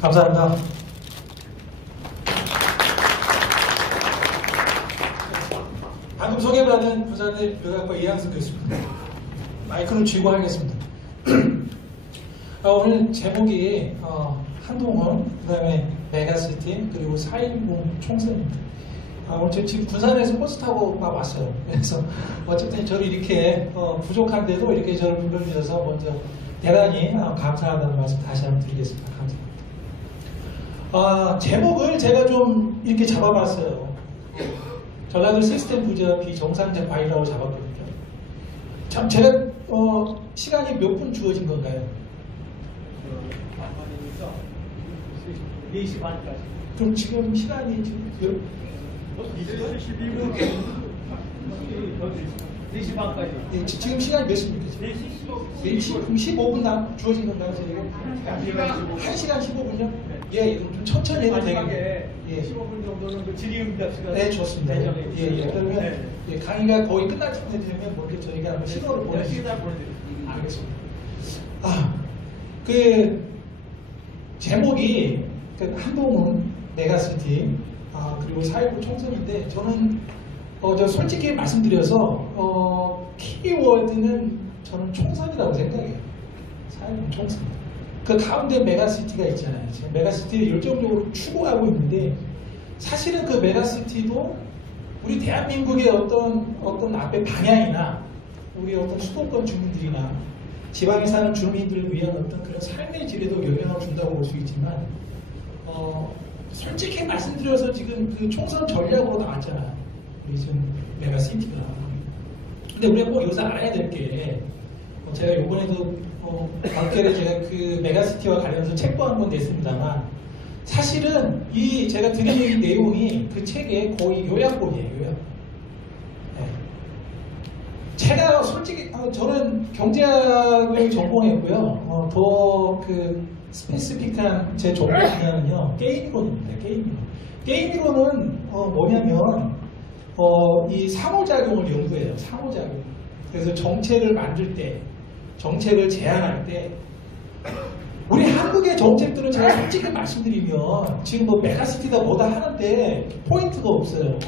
감사합니다. 방금 소개받은 부산의 묘학과 이항석 교수입니다. 마이크는 쥐고 하겠습니다. 오늘 제목이 한동훈, 그 다음에 메가시티, 그리고 4.10 총선입니다. 오늘 지금 부산에서 버스 타고 왔어요. 그래서 어쨌든 저를 이렇게 부족한데도 이렇게 저를 불러주셔서 먼저 대단히 감사하다는 말씀 다시 한번 드리겠습니다. 감사합니다. 제목을 제가 좀 이렇게 잡아봤어요. 전라도 시스템 부자 비정상적 과일이라고 잡았거든요. 참 제가 시간이 몇 분 주어진 건가요? 4시 반까지. 그럼 지금 시간이 지금 4시 반까지. 네, 지금 시간이 몇 시입니까? 4시 15분 주어진 건가요? 1시간 15분요? 예, 그럼 좀 천천히 해도 되겠네요. 예. 15분 정도는 그 질의응답 시간. 네, 좋습니다. 예. 그러면 예, 강의가 거의 끝날 쯤 되면 먼저 저희가 한번 시도를 보내드릴게요. 알겠습니다. 그 제목이 한동훈, 메가시티, 그리고 4.19 총선인데 저는 저 솔직히 말씀드려서 키워드는 저는 총선이라고 생각해요. 4.19 총선. 그 가운데 메가시티가 있잖아요. 지금 메가시티를 열정적으로 추구하고 있는데 사실은 그 메가시티도 우리 대한민국의 어떤 앞에 방향이나 우리 어떤 수도권 주민들이나 지방에 사는 주민들을 위한 어떤 그런 삶의 질에도 영향을 준다고 볼 수 있지만 솔직히 말씀드려서 지금 그 총선 전략으로 나왔잖아요. 우리 지금 메가시티가. 근데 우리가 꼭 여기서 알아야 될 게 제가 이번에도 관계를 제가 그 메가시티와 관련해서 책도 한번 냈습니다만 사실은 이 제가 드린 내용이 그 책의 거의 요약본이에요. 요약. 네. 제가 솔직히 저는 경제학을 전공했고요. 더 그 스페시픽한 제 전공 분야는요 게임이론입니다. 게임이론은 뭐냐면 이 상호작용을 연구해요. 상호작용. 그래서 정책을 만들 때, 정책을 제안할 때 우리 한국의 정책들은 제가 솔직히 말씀드리면 지금 뭐 메가시티다 뭐다 하는데 포인트가 없어요.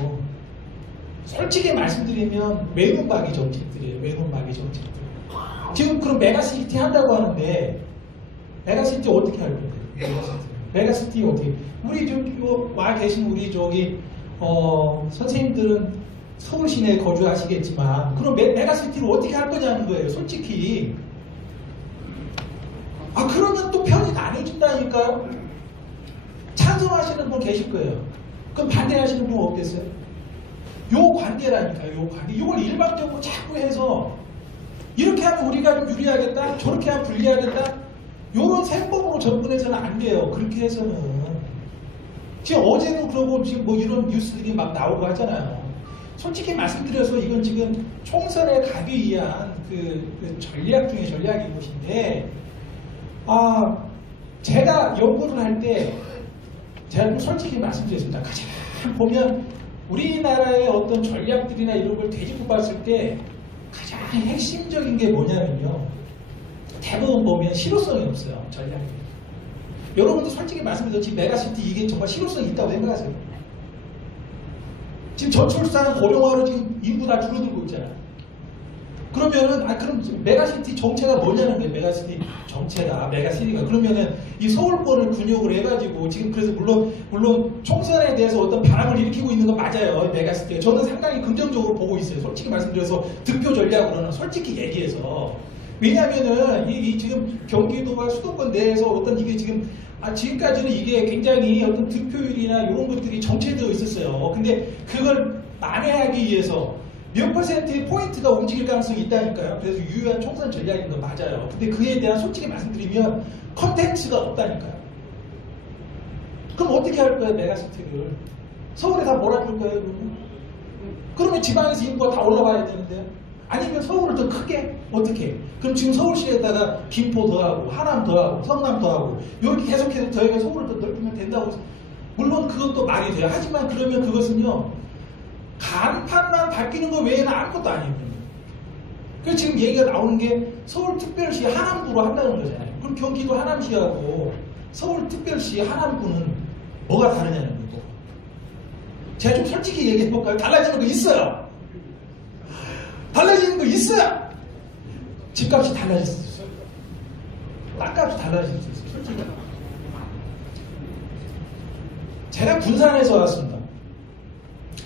솔직히 말씀드리면 외눈박이 정책들이에요. 외눈박이 정책들. 지금 그럼 메가시티 한다고 하는데 메가시티 어떻게 할 건데요? 메가시티 어떻게? 우리 저기 와 계신 우리 저기 선생님들은 서울 시내에 거주하시겠지만 그럼 메가시티를 어떻게 할 거냐는 거예요. 솔직히. 그러면 또 편이 나눠진다니까요. 찬성하시는 분 계실 거예요. 그럼 반대하시는 분 없겠어요? 요 관계라니까요. 요 관계. 이걸 일방적으로 자꾸 해서 이렇게 하면 우리가 좀 유리하겠다. 저렇게 하면 불리하겠다. 요런 셈법으로 접근해서는 안 돼요. 그렇게 해서는. 지금 어제도 그러고 지금 뭐 이런 뉴스들이 막 나오고 하잖아요. 솔직히 말씀드려서 이건 지금 총선에 가기 위한 그 전략 중에 전략인 것인데 제가 연구를 할 때 제가 좀 솔직히 말씀드렸습니다. 가장 보면 우리나라의 어떤 전략들이나 이런 걸 되짚어 봤을 때 가장 핵심적인 게 뭐냐면요. 대부분 보면 실효성이 없어요. 전략이. 여러분도 솔직히 말씀드려서 지금 메가시티 이게 정말 실효성이 있다고 생각하세요? 지금 저출산 고령화로 지금 인구 다 줄어들고 있잖아요. 그러면은 그럼 메가시티 정체가 뭐냐는 거예요. 메가시티 정체가 메가시티가 그러면은 이 서울권을 근육을 해가지고 지금 그래서 물론 총선에 대해서 어떤 바람을 일으키고 있는 건 맞아요. 메가시티가 저는 상당히 긍정적으로 보고 있어요. 솔직히 말씀드려서 득표 전략으로는 솔직히 얘기해서 왜냐하면은 이 지금 경기도와 수도권 내에서 어떤 이게 지금 지금까지는 이게 굉장히 어떤 득표율이나 이런 것들이 정체되어 있었어요. 근데 그걸 만회하기 위해서 몇 퍼센트의 포인트가 움직일 가능성이 있다니까요. 그래서 유효한 총선 전략인 거 맞아요. 근데 그에 대한 솔직히 말씀드리면 컨텐츠가 없다니까요. 그럼 어떻게 할 거예요, 메가시티를? 서울에 다 몰아줄 거예요, 그러면 지방에서 인구가 다 올라가야 되는데요. 아니면 서울을 더 크게? 어떻게? 그럼 지금 서울시에다가 김포 더하고 하남 더하고 성남 더하고 이렇게 계속해서 저희가 서울을 더 넓히면 된다고. 물론 그것도 말이 돼요. 하지만 그러면 그것은요. 간판만 바뀌는 거 외에는 아무것도 아니거든요. 그래서 지금 얘기가 나오는 게 서울특별시 하남구로 한다는 거잖아요. 그럼 경기도 하남시하고 서울특별시 하남구는 뭐가 다르냐는 거고. 제가 좀 솔직히 얘기해볼까요? 달라지는 거 있어요. 달라지는 거 있어요. 집값이 달라질 수 있어요. 땅값이 달라질 수 있어요. 솔직히. 제가 군산에서 왔습니다.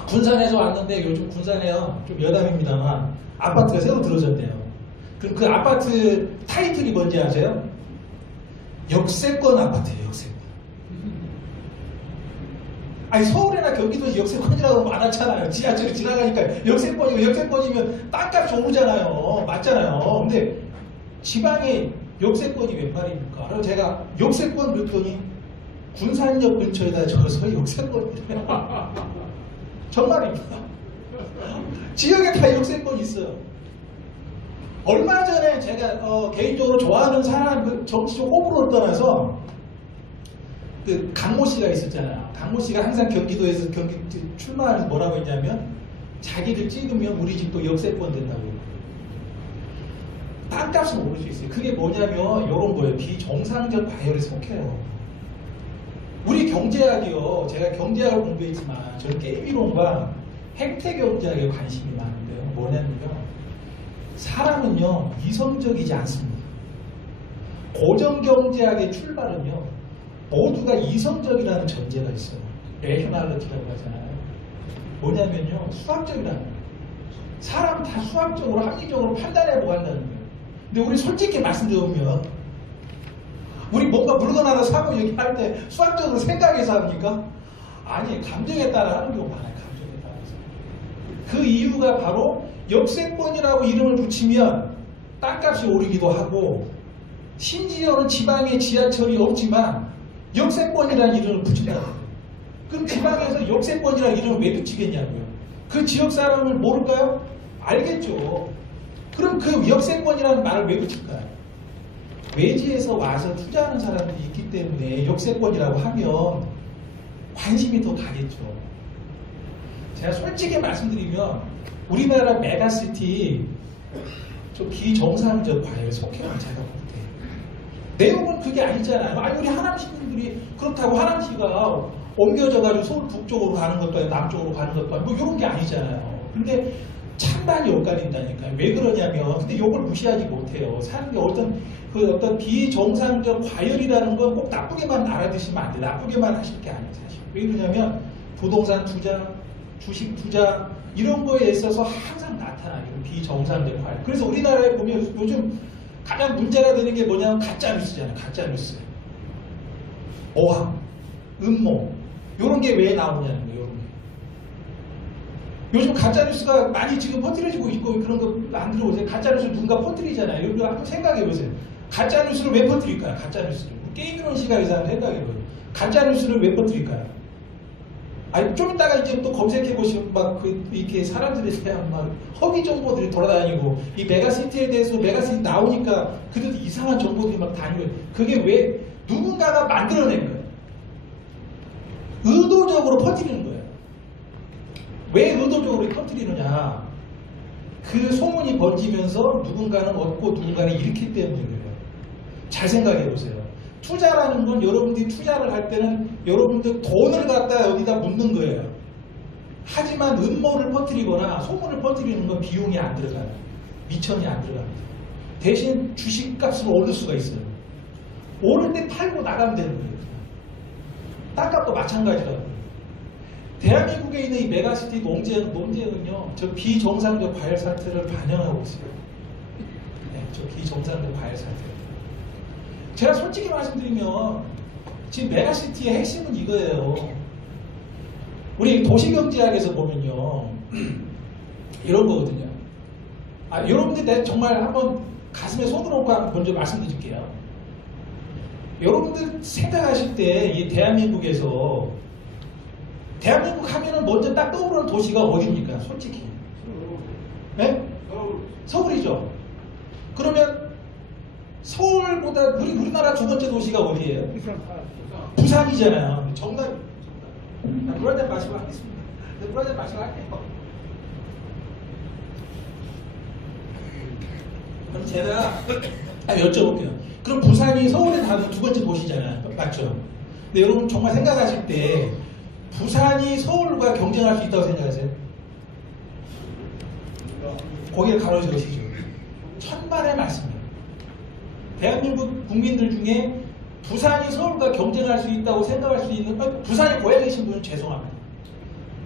군산에서 왔는데 요즘 군산에요. 좀 여담입니다만 아파트가 새로 들어졌대요. 그럼 그 아파트 타이틀이 뭔지 아세요? 역세권 아파트예요. 역세권. 아니 서울이나 경기도에 역세권이라고 많았잖아요. 지하철이 지나가니까 역세권이고 역세권이면 땅값이 오르잖아요. 맞잖아요. 근데 지방에 역세권이 웬 말입니까? 그래서 제가 역세권 그랬더니 군산역 근처에다 져서 역세권이래요. 정말입니다. 지역에 다 역세권이 있어요. 얼마 전에 제가 개인적으로 좋아하는 사람, 그 정치적 호불호를 떠나서 그 강모 씨가 있었잖아요. 강모 씨가 항상 경기도에서 경기 출마하면서 뭐라고 했냐면 자기를 찍으면 우리 집도 역세권 된다고. 땅값은 오를 수 있어요. 그게 뭐냐면 이런 거예요. 비정상적 과열에 속해요. 우리 경제학이요. 제가 경제학을 공부했지만 저는 게임이론과 행태경제학에 관심이 많은데요. 뭐냐면요. 사람은요. 이성적이지 않습니다. 고정경제학의 출발은요. 모두가 이성적이라는 전제가 있어요. 레셔널리티라고 하잖아요. 뭐냐면요. 수학적이라는 거예요. 사람은 다 수학적으로 합리적으로 판단해보고 한다는 거예요. 근데 우리 솔직히 말씀드리면 우리 뭔가 물건 하나 사고 얘기할 때 수학적으로 생각해서 합니까? 아니, 감정에 따라 하는 경우가 많아요. 감정에 따라서. 그 이유가 바로 역세권이라고 이름을 붙이면 땅값이 오르기도 하고 심지어는 지방에 지하철이 없지만 역세권이라는 이름을 붙인다는 거예요. 그럼 지방에서 역세권이라는 이름을 왜 붙이겠냐고요. 그 지역 사람을 모를까요? 알겠죠. 그럼 그 역세권이라는 말을 왜 붙일까요? 외지에서 와서 투자하는 사람들이 있기 때문에 역세권이라고 하면 관심이 더 가겠죠. 제가 솔직히 말씀드리면 우리나라 메가시티 좀 비정상적 과열에 속해요. 제가 볼 때. 내용은 그게 아니잖아요. 아니 우리 하남 시민들이 그렇다고 하남시가 옮겨져가지고 서울 북쪽으로 가는 것도 아니고 남쪽으로 가는 것도 아니고 뭐 이런 게 아니잖아요. 근데 찬반이 엇갈린다니까요. 왜 그러냐면 근데 이걸 무시하지 못해요. 사람이 어떤 비정상적 과열이라는 건 꼭 나쁘게만 알아두시면 안 돼요. 나쁘게만 하실 게 아니에요. 사실. 왜 그러냐면 부동산 투자, 주식 투자 이런 거에 있어서 항상 나타나요. 비정상적 과열. 그래서 우리나라에 보면 요즘 가장 문제가 되는 게 뭐냐면 가짜뉴스잖아요. 가짜뉴스. 오함, 음모 이런 게 왜 나오냐는 거예요. 요즘 가짜뉴스가 많이 지금 퍼뜨려지고 있고 그런 거 안 들어보세요. 가짜뉴스 누군가 퍼뜨리잖아요. 여러분 한번 생각해보세요. 가짜뉴스를 왜 퍼뜨릴까요? 가짜뉴스를. 게임이론 시간에서 한번 생각해보세요. 가짜뉴스를 왜 퍼뜨릴까요? 아니 좀 이따가 이제 또 검색해보시면 막 이렇게 사람들에 대한 막 허위 정보들이 돌아다니고 이 메가시티에 대해서 메가시티 나오니까 그들도 이상한 정보들이 막 다니고 그게 왜 누군가가 만들어낸 거예요. 의도적으로 퍼뜨리는 거예요. 왜 의도적으로 퍼뜨리느냐? 그 소문이 번지면서 누군가는 얻고 누군가는 잃기 때문에 그래요. 잘 생각해 보세요. 투자라는 건 여러분들이 투자를 할 때는 여러분들 돈을 갖다 여기다 묻는 거예요. 하지만 음모를 퍼뜨리거나 소문을 퍼뜨리는 건 비용이 안 들어가요. 미천이 안 들어갑니다. 대신 주식값을 오를 수가 있어요. 오를 때 팔고 나가면 되는 거예요. 땅값도 마찬가지라고요. 대한민국에 있는 이 메가시티 논쟁은요, 저 비정상적 과열 사태를 반영하고 있어요. 네, 저 비정상적 과열 사태. 제가 솔직히 말씀드리면, 지금 메가시티의 핵심은 이거예요. 우리 도시경제학에서 보면요, 이런 거거든요. 여러분들 내가 정말 한번 가슴에 손을 얹고 한번 먼저 말씀드릴게요. 여러분들 생각하실 때, 이 대한민국 하면은 먼저 딱 떠오르는 도시가 어디입니까? 솔직히. 네? 서울이죠. 그러면 서울보다 우리나라 두 번째 도시가 어디예요? 부산이잖아요. 정답. 브라질 마시고 하겠습니다. 브라질 마시고 할게요. 그럼 제가 여쭤볼게요. 그럼 부산이 서울에 다른 두 번째 도시잖아요. 맞죠? 근데 여러분 정말 생각하실 때 부산이 서울과 경쟁할 수 있다고 생각하세요? 거기를 가로지으시죠. 천만의 말씀이에요. 대한민국 국민들 중에 부산이 서울과 경쟁할 수 있다고 생각할 수 있는, 부산이 고향이신 분은 죄송합니다.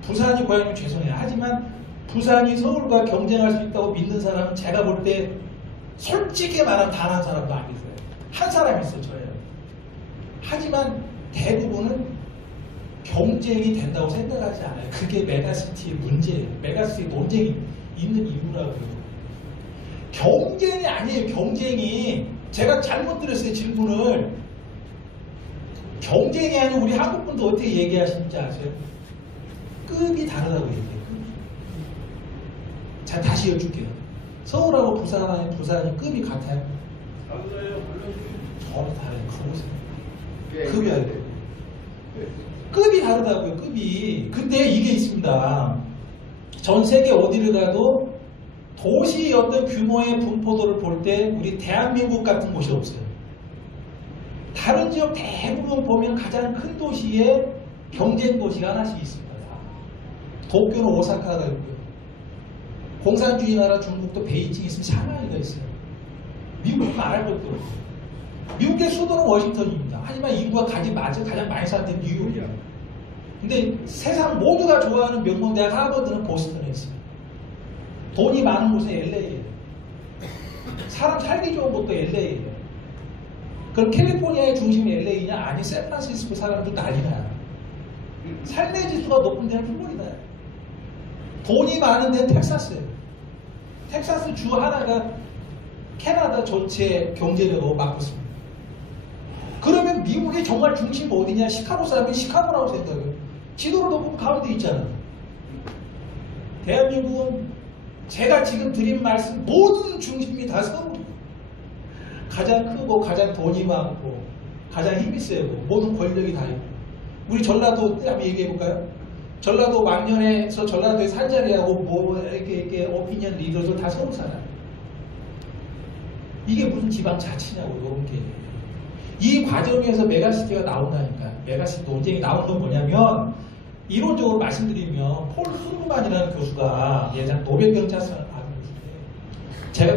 부산이 고향이면 죄송해요. 하지만 부산이 서울과 경쟁할 수 있다고 믿는 사람은 제가 볼 때 솔직히 말하면 단 한 사람도 안 계세요. 한 사람 있어요, 저예요. 하지만 대부분은 경쟁이 된다고 생각하지 않아요. 그게 메가시티의 문제예요. 메가시티 논쟁이 있는 이유라고요. 경쟁이 아니에요. 경쟁이. 제가 잘못 들었어요. 질문을. 경쟁이 아니고 우리 한국분도 어떻게 얘기하시는지 아세요? 급이 다르다고 얘기해요. 자, 다시 여쭐게요. 서울하고 부산이 급이 같아요? 전혀 다르요. 가보세요. 급이 다르요. 급이 다르다고요. 급이. 근데 이게 있습니다. 전 세계 어디를 가도 도시 어떤 규모의 분포도를 볼 때 우리 대한민국 같은 곳이 없어요. 다른 지역 대부분 보면 가장 큰 도시에 경쟁 도시가 하나씩 있습니다. 도쿄는 오사카가 있고요. 공산주의 나라 중국도 베이징 있으면 샹하이가 있어요. 미국은 말할 것도 없어요. 미국의 수도는 워싱턴입니다. 하지만 인구가 가장 많이 사는 데는 뉴욕이에요. 근데 세상 모두가 좋아하는 명문대학 하버드는 보스턴에 있어요. 돈이 많은 곳은 LA예요. 사람 살기 좋은 곳도 LA예요. 그럼 캘리포니아의 중심이 LA냐? 아니, 샌프란시스코 사람들 난리나요. 삶의 지수가 높은 데는 플로리다예요. 돈이 많은 데는 텍사스예요. 텍사스 주 하나가 캐나다 전체 경제력으로 맡고 있습니다. 그러면 미국의 정말 중심 어디냐? 시카고 사람이 시카고라고 생각해요. 지도를 놓고 가운데 있잖아요. 대한민국은 제가 지금 드린 말씀 모든 중심이 다 서울이에요. 가장 크고 가장 돈이 많고 가장 힘이 세고 모든 권력이 다 있고. 우리 전라도 한번 얘기해볼까요? 전라도 왕년에서 전라도에 살자리하고 뭐 이렇게 오피니언 리더들 다 서울 살아요. 이게 무슨 지방자치냐고 이런 게. 이 과정에서 메가시티가 나온다니까요. 메가시티 논쟁이 나오는 건 뭐냐면 이론적으로 말씀드리면 폴 크루그만이라는 교수가 예전 노벨 경제학상을 받은 교수인데 제가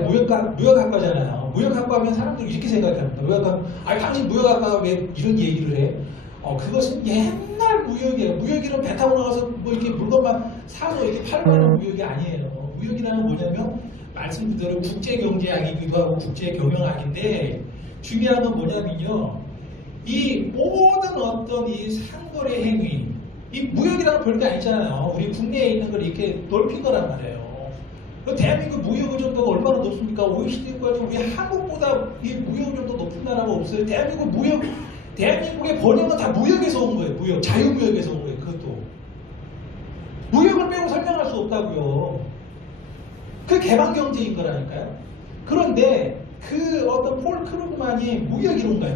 무역학과잖아요. 무역학과 하면 사람들이 이렇게 생각합니다. 무역학과, 아니 당신 무역학과가 왜 이런 얘기를 해? 그것은 옛날 무역이에요. 무역이란 배 타고 나가서 뭐 이렇게 물건만 사서 이렇게 팔고 하는 무역이 아니에요. 무역이라는 건 뭐냐면 말씀 그대로 국제경제학이기도 하고 국제경영학인데 중요한 건 뭐냐면요. 이 모든 어떤 이 상거래 행위, 이 무역이라는 별게 아니잖아요. 우리 국내에 있는 걸 이렇게 넓힌 거란 말이에요. 대한민국 무역 의존도가 얼마나 높습니까? OECD까지 우리 한국보다 이 무역 의존도 높은 나라가 없어요. 대한민국의 번영은 다 무역에서 온 거예요. 무역, 자유무역에서 온 거예요. 그것도. 무역을 빼고 설명할 수 없다고요. 그 개방경제인 거라니까요. 그런데 그 어떤 폴 크루그만이 무역이론가예요.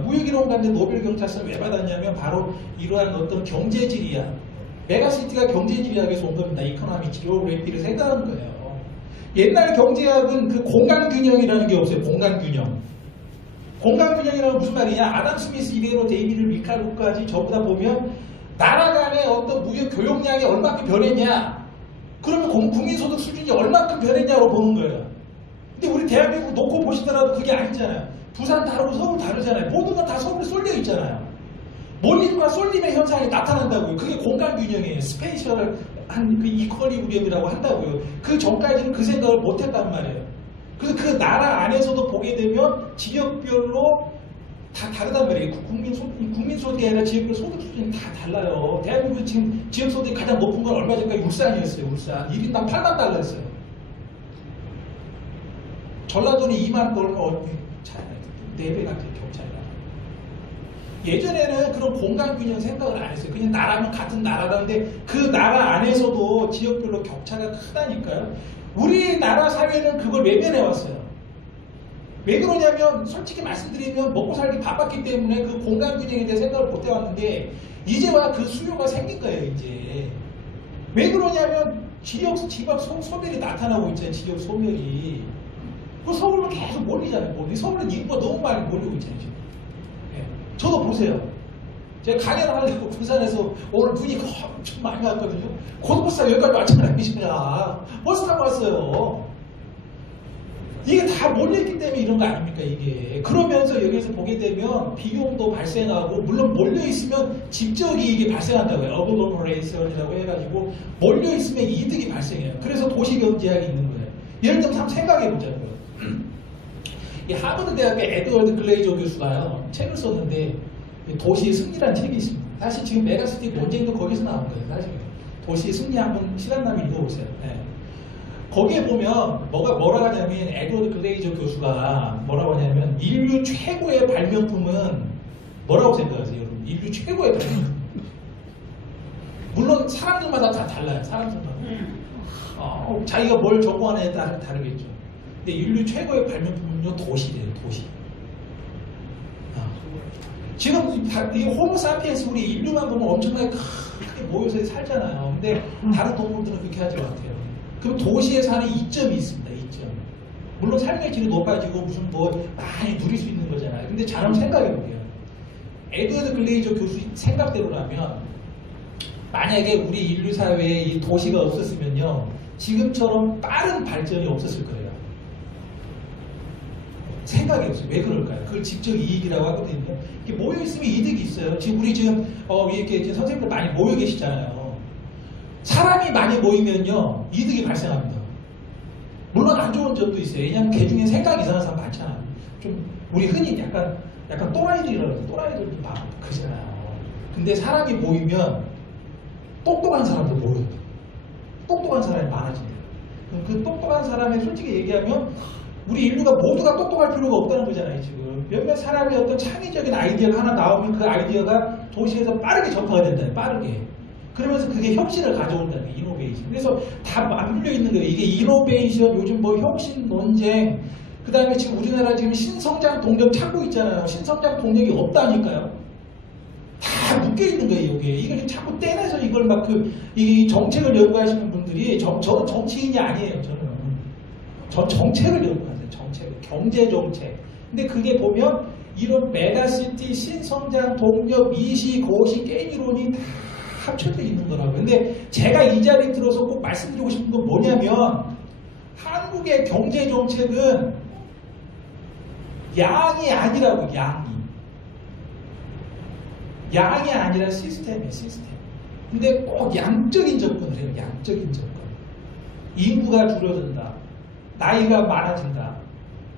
무역이론가인데 노벨 경제학상을 왜 받았냐면 바로 이러한 어떤 경제지리학, 메가시티가 경제지리학에서 온 겁니다. 이코노믹 지오그래피를 생각하는 거예요. 옛날 경제학은 그 공간균형이라는 게 없어요. 공간균형. 공간균형이라는 무슨 말이냐? 아담 스미스 이래로 데이비드 리카르도까지 전부 다 보면 나라 간의 어떤 무역 교역량이 얼마큼 변했냐? 그러면 국민소득 수준이 얼마큼 변했냐고 보는 거예요. 근데 우리 대한민국 놓고 보시더라도 그게 아니잖아요. 부산 다르고 서울 다르잖아요. 모든 건 다 서울에 쏠려 있잖아요. 몰림과 쏠림의 현상이 나타난다고요. 그게 공간균형이에요. 스페이셜 한 그 이퀄리브리엄이라고 한다고요. 그 전까지는 그 생각을 못했단 말이에요. 그래서 그 나라 안에서도 보게 되면 지역별로 다 다르단 말이에요. 국민소득이 아니라 지역별 소득 수준이 다 달라요. 대한민국 지금 지역소득이 가장 높은 건 얼마 전까지 울산이었어요. 울산. 1인당 8만 달러였어요. 전라도는 2만 달러, 4배 같은 격차가. 예전에는 그런 공간균형 생각을 안 했어요. 그냥 나라면 같은 나라라는데 그 나라 안에서도 지역별로 격차가 크다니까요. 우리나라 사회는 그걸 외면해왔어요. 왜 그러냐면 솔직히 말씀드리면 먹고 살기 바빴기 때문에 그 공간균형에 대해 생각을 못 해왔는데 이제와 그 수요가 생긴 거예요. 이제 왜 그러냐면 지역 소멸이 나타나고 있잖아요. 지역 소멸이. 그 서울로 계속 몰리잖아요. 서울은 인구가 너무 많이 몰리고 있잖아요. 지금. 예. 저도 보세요. 제가 강연하려고 부산에서 오늘 눈이 엄청 많이 왔거든요. 고속버스가 여기까지 왔잖아요. 제가 버스 타고 왔어요. 이게 다 몰려있기 때문에 이런 거 아닙니까, 이게. 그러면서 여기서 보게 되면 비용도 발생하고, 물론 몰려있으면 직접 이익이 발생한다고요. 어글로머레이션이라고 해가지고, 몰려있으면 이득이 발생해요. 그래서 도시경제학이 있는 거예요. 예를 들면 한번 생각해보자고요. 이 하버드 대학의 에드워드 글레이저 교수가요, 책을 썼는데, 도시의 승리라는 책이 있습니다. 사실 지금 메가시티 논쟁도 거기서 나온 거예요, 사실. 도시의 승리 한번 시간 나면 읽어보세요. 네. 거기에 보면 뭐라 하냐면 에드워드 글레이저 교수가 뭐라고 하냐면 인류 최고의 발명품은 뭐라고 생각하세요, 여러분? 인류 최고의 발명품. 물론 사람들마다 다 달라요. 사람들마다. 자기가 뭘 전공하느냐에 따라 다르겠죠. 근데 인류 최고의 발명품은요, 도시래요, 도시. 지금 이 호모사피엔스 우리 인류만 보면 엄청나게 크게 모여서 살잖아요. 근데 다른 동물들은 그렇게 하지 못해요. 그럼 도시에 사는 이점이 있습니다. 이점. 물론 삶의 질이 높아지고 무슨 뭐 많이 누릴 수 있는 거잖아요. 근데 잘 한번 생각해볼게요. 에드워드 글레이저 교수 생각대로라면 만약에 우리 인류 사회에 이 도시가 없었으면요, 지금처럼 빠른 발전이 없었을 거예요. 생각해보세요. 왜 그럴까요? 그걸 직접 이익이라고 하거든요. 이렇게 모여있으면 이득이 있어요. 지금 우리 지금 이렇게 지금 선생님들 많이 모여 계시잖아요. 사람이 많이 모이면요, 이득이 발생합니다. 물론 안 좋은 점도 있어요. 왜냐하면 개 중에 생각 이상한 사람 많잖아요. 좀 우리 흔히 약간 또라이들이라고 해서 또라이들도 많고 그러잖아요. 근데 사람이 모이면 똑똑한 사람도 모여요. 똑똑한 사람이 많아집니다. 그 똑똑한 사람의 솔직히 얘기하면 우리 인류가 모두가 똑똑할 필요가 없다는 거잖아요. 지금 몇몇 사람이 어떤 창의적인 아이디어가 하나 나오면 그 아이디어가 도시에서 빠르게 전파가 된다는, 빠르게. 그러면서 그게 혁신을 가져온다는 게 이노베이션. 그래서 다 맞물려 있는 거예요. 이게 이노베이션, 요즘 뭐 혁신 논쟁, 그 다음에 지금 우리나라 지금 신성장 동력 찾고 있잖아요. 신성장 동력이 없다니까요. 다 묶여 있는 거예요, 이게. 이걸 자꾸 떼내서 이걸 막 이 정책을 연구하시는 분들이, 저는 정치인이 아니에요, 저는. 전 정책을 연구하세요, 정책을. 경제 정책. 근데 그게 보면 이런 메가시티, 신성장 동력, 미시, 고시, 게임 이론이 다 합쳐져 있는 거라고요. 근데 제가 이 자리에 들어서 꼭 말씀드리고 싶은 건 뭐냐면 한국의 경제 정책은 양이 아니라고, 양이 아니라 시스템이에요, 시스템. 근데 꼭 양적인 접근을 해요, 양적인 접근. 인구가 줄어든다. 나이가 많아진다.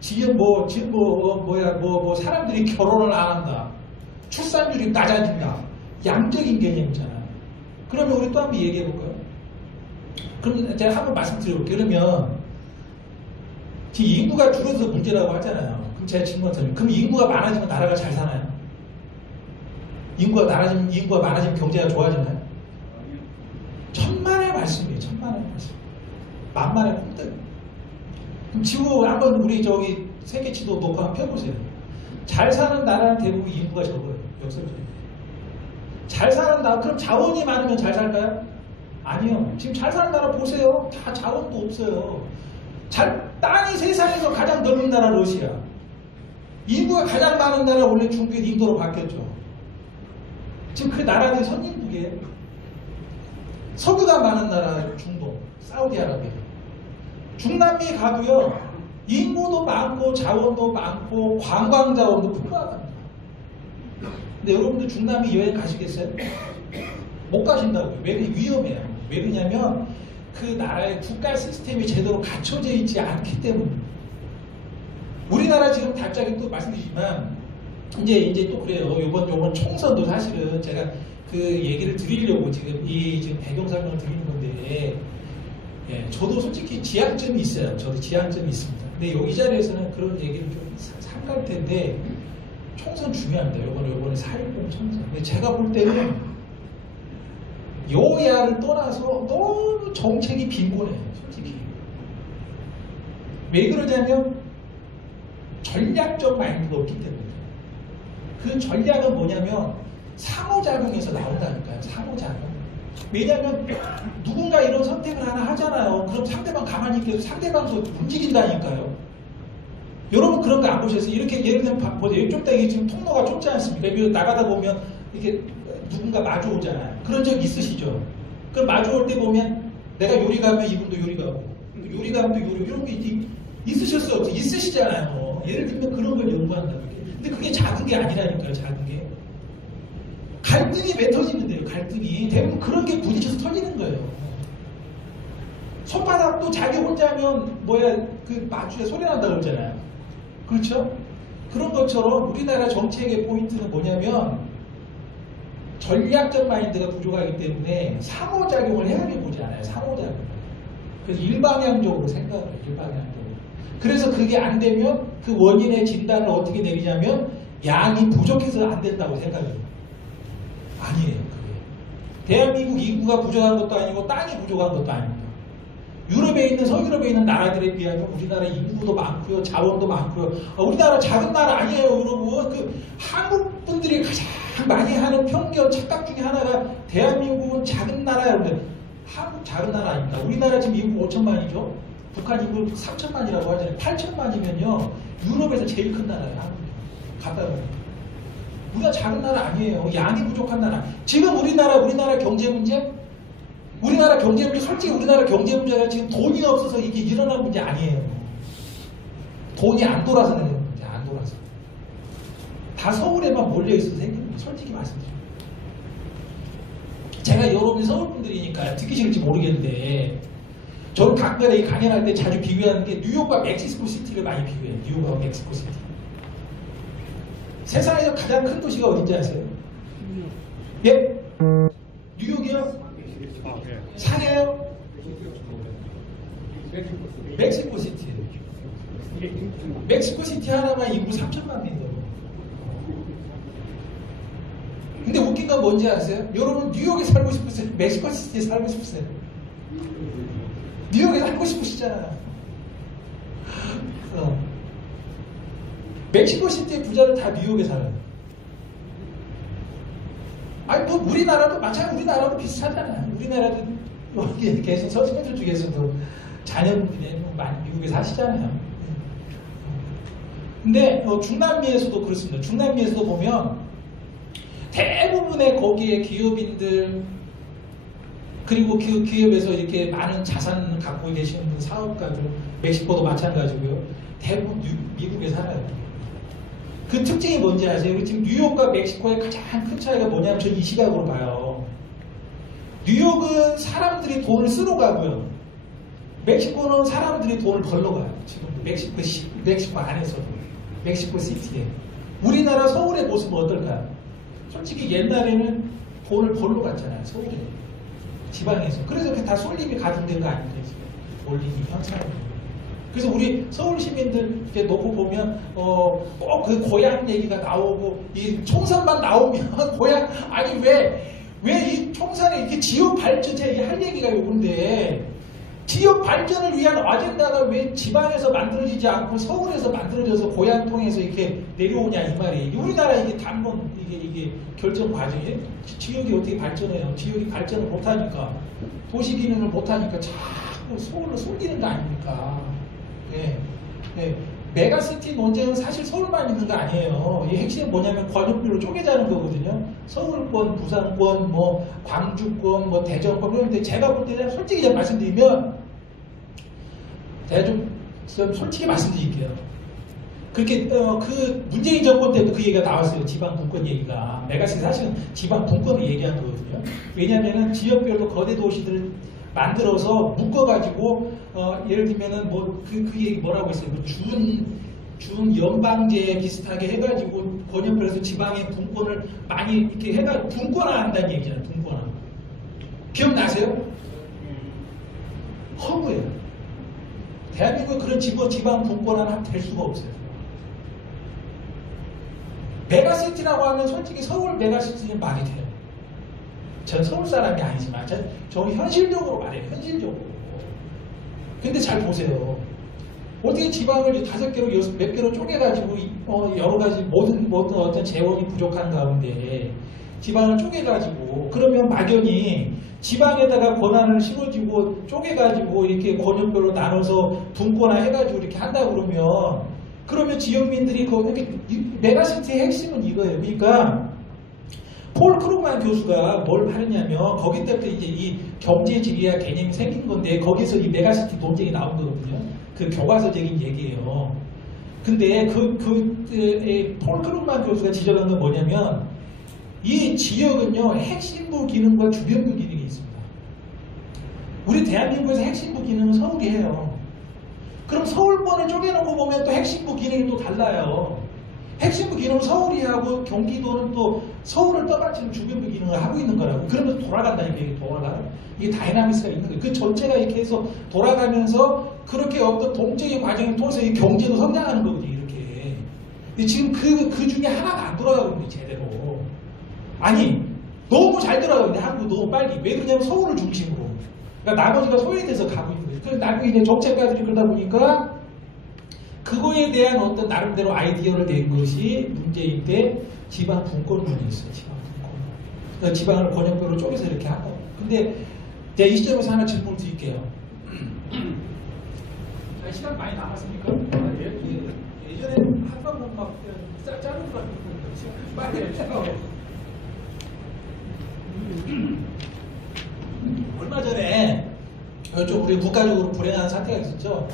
지금 사람들이 결혼을 안 한다. 출산율이 낮아진다. 양적인 개념이잖아요. 그러면 우리 또 한번 얘기해 볼까요? 그럼 제가 한번 말씀드려볼게요. 그러면 지금 인구가 줄어서 문제라고 하잖아요. 그럼 제가 질문드리면, 그럼 인구가 많아지면 나라가 잘 사나요? 인구가 많아지면 경제가 좋아지나요? 천만의 말씀이에요. 천만의 말씀. 만만의 콩떡. 그럼 지구 한번 우리 저기 세계 지도 놓고 한번 펴보세요. 잘 사는 나라는 대부분 인구가 적어요. 역설적으로. 잘 사는 나라, 그럼 자원이 많으면 잘 살까요? 아니요. 지금 잘 사는 나라 보세요. 다 자원도 없어요. 땅이 세상에서 가장 넓은 나라 러시아. 인구가 가장 많은 나라 원래 중국이 인도로 바뀌었죠. 지금 그 나라들이 선진국이에요. 석유가 많은 나라 중동, 사우디아라비아. 중남미 가도요, 인구도 많고 자원도 많고 관광 자원도 풍부하답니다. 근데 여러분들 중남미 여행 가시겠어요? 못 가신다고요. 왜? 위험해요. 왜 그러냐면 그 나라의 국가 시스템이 제대로 갖춰져 있지 않기 때문입니다. 우리나라 지금 갑자기 또 말씀드리지만 이제 또 그래요. 요번 총선도 사실은 제가 그 얘기를 드리려고 지금 배경 설명을 드리는 건데, 예, 저도 솔직히 지향점이 있어요. 저도 지향점이 있습니다. 근데 이 자리에서는 그런 얘기를 좀 삼갈 텐데, 총선 중요합니다. 요번에 4.10 총선. 근데 제가 볼 때는 여야를 떠나서 너무 정책이 빈곤해요. 솔직히. 왜 그러냐면 전략적 마인드가 없기 때문에. 그 전략은 뭐냐면 상호작용에서 나온다니까요. 상호작용. 왜냐하면 누군가 이런 선택을 하나 하잖아요. 그럼 상대방 가만히 있게 해서 상대방도 움직인다니까요. 여러분 그런 거 안 보셨어요? 이렇게 예를 들면 보세요. 이쪽 땅이 지금 통로가 좁지 않습니까? 여기 나가다 보면 이렇게 누군가 마주 오잖아요. 그런 적 있으시죠? 그럼 마주 올 때 보면 내가 요리 가면 이분도 요리 가고 요리 가면 또 요리 이런 게 있으셨어요? 없어요? 있으시잖아요. 예를 들면 그런 걸 연구한다는 게. 근데 그게 작은 게 아니라니까요. 작은 게. 갈등이 왜 터지는데요? 갈등이. 대부분 그런 게 부딪혀서 터지는 거예요. 손바닥도 자기 혼자 하면 그 마주에 소리 난다고 그러잖아요. 그렇죠? 그런 것처럼 우리나라 정책의 포인트는 뭐냐면 전략적 마인드가 부족하기 때문에 상호작용을 헤아려 보지 않아요. 상호작용. 그래서 일방향적으로 생각을 해요. 일방향적으로. 그래서 그게 안 되면 그 원인의 진단을 어떻게 내리냐면 양이 부족해서 안 된다고 생각해요. 아니에요. 그게. 대한민국 인구가 부족한 것도 아니고 땅이 부족한 것도 아닙니다. 유럽에 있는 서유럽에 있는 나라들에 비하면 우리나라 인구도 많고요, 자원도 많고요. 우리나라 작은 나라 아니에요, 여러분. 그 한국 분들이 가장 많이 하는 편견 착각 중에 하나가 대한민국은 작은 나라예요, 여러분들. 한국 작은 나라 아닙니다. 우리나라 지금 인구 5천만이죠. 북한 인구 3천만이라고 하잖아요. 8천만이면요, 유럽에서 제일 큰 나라예요, 한국이. 갖다 보면. 우리가 작은 나라 아니에요. 양이 부족한 나라. 지금 우리나라 경제 문제? 우리나라 경제 문제, 솔직히 우리나라 경제 문제가 지금 돈이 없어서 이게 일어난 문제 아니에요. 돈이 안 돌아서 생기는 문제, 안 돌아서. 다 서울에만 몰려있어서 생기는 문제, 솔직히 말씀드립니다. 제가 여러분이 서울 분들이니까 듣기 싫을지 모르겠는데, 저는 가끔가다 이 강연할 때 자주 비교하는 게 뉴욕과 멕시코 시티를 많이 비교해요. 뉴욕과 멕시코 시티. 세상에서 가장 큰 도시가 어딘지 아세요? 예? 뉴욕이요? 상해요? 멕시코 시티. 멕시코 시티 하나만 인구 3천만 명이에요. 근데 웃긴 건 뭔지 아세요? 여러분 뉴욕에 살고 싶으세요? 멕시코 시티에 살고 싶으세요? 뉴욕에 살고 싶으시잖아요. 멕시코 시티의 부자는 다 뉴욕에 살아요. 아니 뭐 우리나라도 마찬가지, 우리나라도 비슷하잖아요. 우리나라도 여기 계신 선생님들 중에서도 자녀분들이 많이 미국에 사시잖아요. 근데 중남미에서도 그렇습니다. 중남미에서도 보면 대부분의 거기에 기업인들, 그리고 그 기업에서 이렇게 많은 자산 갖고 계시는 사업가들, 멕시코도 마찬가지고요. 대부분 미국에 살아요. 그 특징이 뭔지 아세요? 우리 지금 뉴욕과 멕시코의 가장 큰 차이가 뭐냐면 저는 이 시각으로 봐요. 뉴욕은 사람들이 돈을 쓰러 가고요. 멕시코는 사람들이 돈을 벌러 가요. 지금 멕시코 안에서도. 멕시코 시티에. 우리나라 서울의 모습은 어떨까요? 솔직히 옛날에는 돈을 벌러 갔잖아요. 서울에. 지방에서. 그래서 다 쏠림이 가중된 거 아닙니까? 올림이 현상이. 그래서 우리 서울 시민들 이렇게 놓고 보면 꼭 그 고향 얘기가 나오고 이 총선만 나오면 고향, 아니 왜 이 총선에 이렇게 지역 발전제 할 얘기가 요건데 지역 발전을 위한 아젠다가 왜 지방에서 만들어지지 않고 서울에서 만들어져서 고향 통해서 이렇게 내려오냐 이 말이에요. 우리나라 이게 단번 이게 결정 과정이에요. 지역이 어떻게 발전해요? 지역이 발전을 못하니까, 도시 기능을 못하니까 자꾸 서울로 쏠리는 거 아닙니까? 네. 네. 메가시티 논쟁은 사실 서울만 있는 거 아니에요. 이 핵심은 뭐냐면 권역별로 쪼개자는 거거든요. 서울권, 부산권, 뭐 광주권, 뭐 대전권. 그런데 제가 볼 때는 솔직히 좀 말씀드리면, 제가 좀 솔직히 말씀드릴게요. 그렇게 그 문재인 정권 때도 그 얘기가 나왔어요. 지방 분권 얘기가. 메가시티 사실은 지방 분권을 얘기한 거거든요. 왜냐하면은 지역별로 거대 도시들을 만들어서 묶어가지고 예를 들면은 뭐 그 얘기 뭐라고 했어요? 뭐 준 연방제 비슷하게 해가지고 권역별에서 지방의 분권을 많이 이렇게 해가지고 분권화한다는 얘기잖아요. 분권화. 기억나세요? 허무해요. 대한민국 그런 지방 분권화는 될 수가 없어요. 메가시티라고 하면 솔직히 서울 메가시티는 말이 돼요. 전 서울 사람이 아니지만 저는 현실적으로 말해요. 현실적으로. 근데 잘 보세요. 어떻게 지방을 5개로 몇 개로 쪼개가지고 여러 가지 모든 어떤 재원이 부족한 가운데 지방을 쪼개가지고, 그러면 막연히 지방에다가 권한을 실어주고 쪼개가지고 이렇게 권역별로 나눠서 분권화 해가지고 이렇게 한다 그러면 그러면 지역민들이 메가시티의 핵심은 이거예요. 그러니까 폴 크루그만 교수가 뭘 하느냐면 거기 때부터 이제 이 경제지리학 개념이 생긴 건데 거기서 이 메가시티 논쟁이 나온 거거든요. 그 교과서적인 얘기예요. 근데 폴 크루그만 교수가 지적한 건 뭐냐면 이 지역은요 핵심부 기능과 주변부 기능이 있습니다. 우리 대한민국에서 핵심부 기능은 서울이 해요. 그럼 서울권을 쪼개놓고 보면 또 핵심부 기능이 또 달라요. 핵심부 기능은 서울이 하고 경기도는 또 서울을 떠받치는 주변부 기능을 하고 있는 거라고. 그러면서 돌아간다니까 이게 돌아가요. 이게 다이나믹스가 있는 거예요. 그 전체가 이렇게 해서 돌아가면서 그렇게 어떤 동적인 과정을 통해서 이 경제도 성장하는 거거든요. 이렇게. 근데 지금 그 중에 하나가 안 돌아가고 있는데 제대로. 아니 너무 잘 돌아가는데 한국 너무 빨리. 왜 그러냐면 서울을 중심으로. 그러니까 나머지가 소외돼서 가고 있는 거예요. 그래서 나중에 이제 정책가들이 그러다 보니까 그거에 대한 어떤 나름대로 아이디어를 낸 것이 문제인데 지방 분권 문제 있어요. 지방 분권. 그러니까 지방을 권역별로 쪼개서 이렇게 한 거예요. 근데 제가 이 시점에서 하나 질문을 드릴게요. 자, 시간 많이 남았습니까? 예전에 한 방금 막 짜는 거 같은 시간 빨리 해주세요. 얼마 전에 좀 우리 국가적으로 불행한 사태가 있었죠.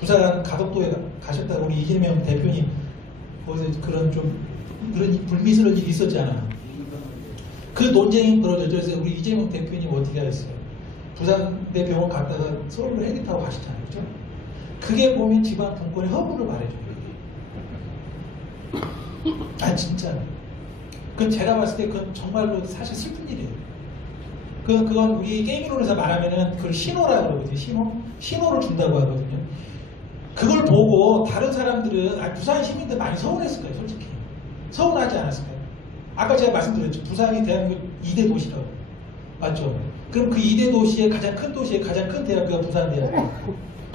부산 가덕도에 가셨다고 우리 이재명 대표님 거기서 그런 불미스러운 일이 있었잖아. 그 논쟁이 벌어졌죠. 그래서 우리 이재명 대표님 어떻게 하셨어요? 부산대 병원 갔다가 서울로 헬기 타고 가셨잖아요. 그죠? 그게 보면 지방 분권의 허물을 말해줘요. 아 진짜. 그건 제가 봤을 때 그건 정말로 사실 슬픈 일이에요. 그건 우리 게임이론에서 말하면은 그걸 신호라고 그러거든요. 신호를 준다고 하거든요. 그걸 보고 다른 사람들은 부산 시민들 많이 서운했을 거예요. 솔직히. 서운하지 않았을까요? 아까 제가 말씀드렸죠. 부산이 대한민국 2대 도시라고. 맞죠? 그럼 그 2대 도시의 가장 큰 도시의 가장 큰 대학교가 부산대학교.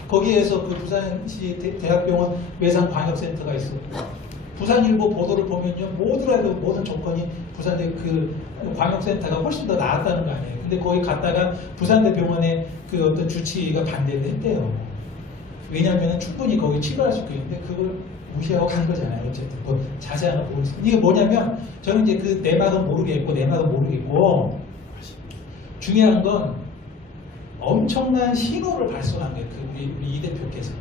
거기에서 그 부산시 대학병원 외상광역센터가 있었고 부산일보 보도를 보면요. 모든 조건이 부산대 그 광역센터가 훨씬 더 나았다는 거 아니에요. 근데 거기 갔다가 부산대 병원의 그 어떤 주치의가 반대를 했대요. 왜냐하면 충분히 거기 치료할 수 있는데 그걸 무시하고 간 거잖아요. 어쨌든 뭐 자세한 건 모르겠어요. 이게 뭐냐면 저는 이제 그 내막은 모르겠고 중요한 건 엄청난 신호를 발송한 거예요. 우리 이 대표께서.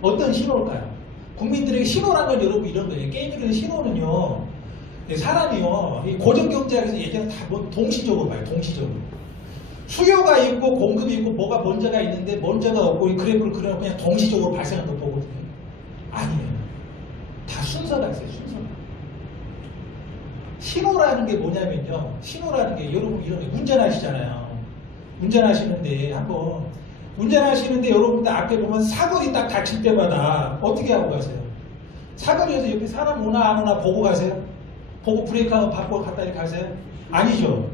어떤 신호일까요? 국민들에게 신호란 건 여러분 이런 거예요. 게임이라는 신호는요. 사람이요. 이 고정경제학에서 예전에 다 동시적으로 봐요. 동시적으로. 수요가 있고 공급이 있고 뭐가 먼저가 있는데 먼저가 없고 이 그래프를 그려놓고 그냥 동시적으로 발생하는 거 보거든요. 아니에요. 다 순서가 있어요. 순서가. 신호라는 게 뭐냐면요. 신호라는 게 여러분 이런 게 운전하시잖아요. 운전하시는데 한번 운전하시는데 여러분들 앞에 보면 사거리 딱 닥칠 때마다 어떻게 하고 가세요? 사거리에서 옆에 사람 오나 안 오나 보고 가세요? 보고 브레이크 한번 밟고 갔다 이렇게 가세요? 아니죠.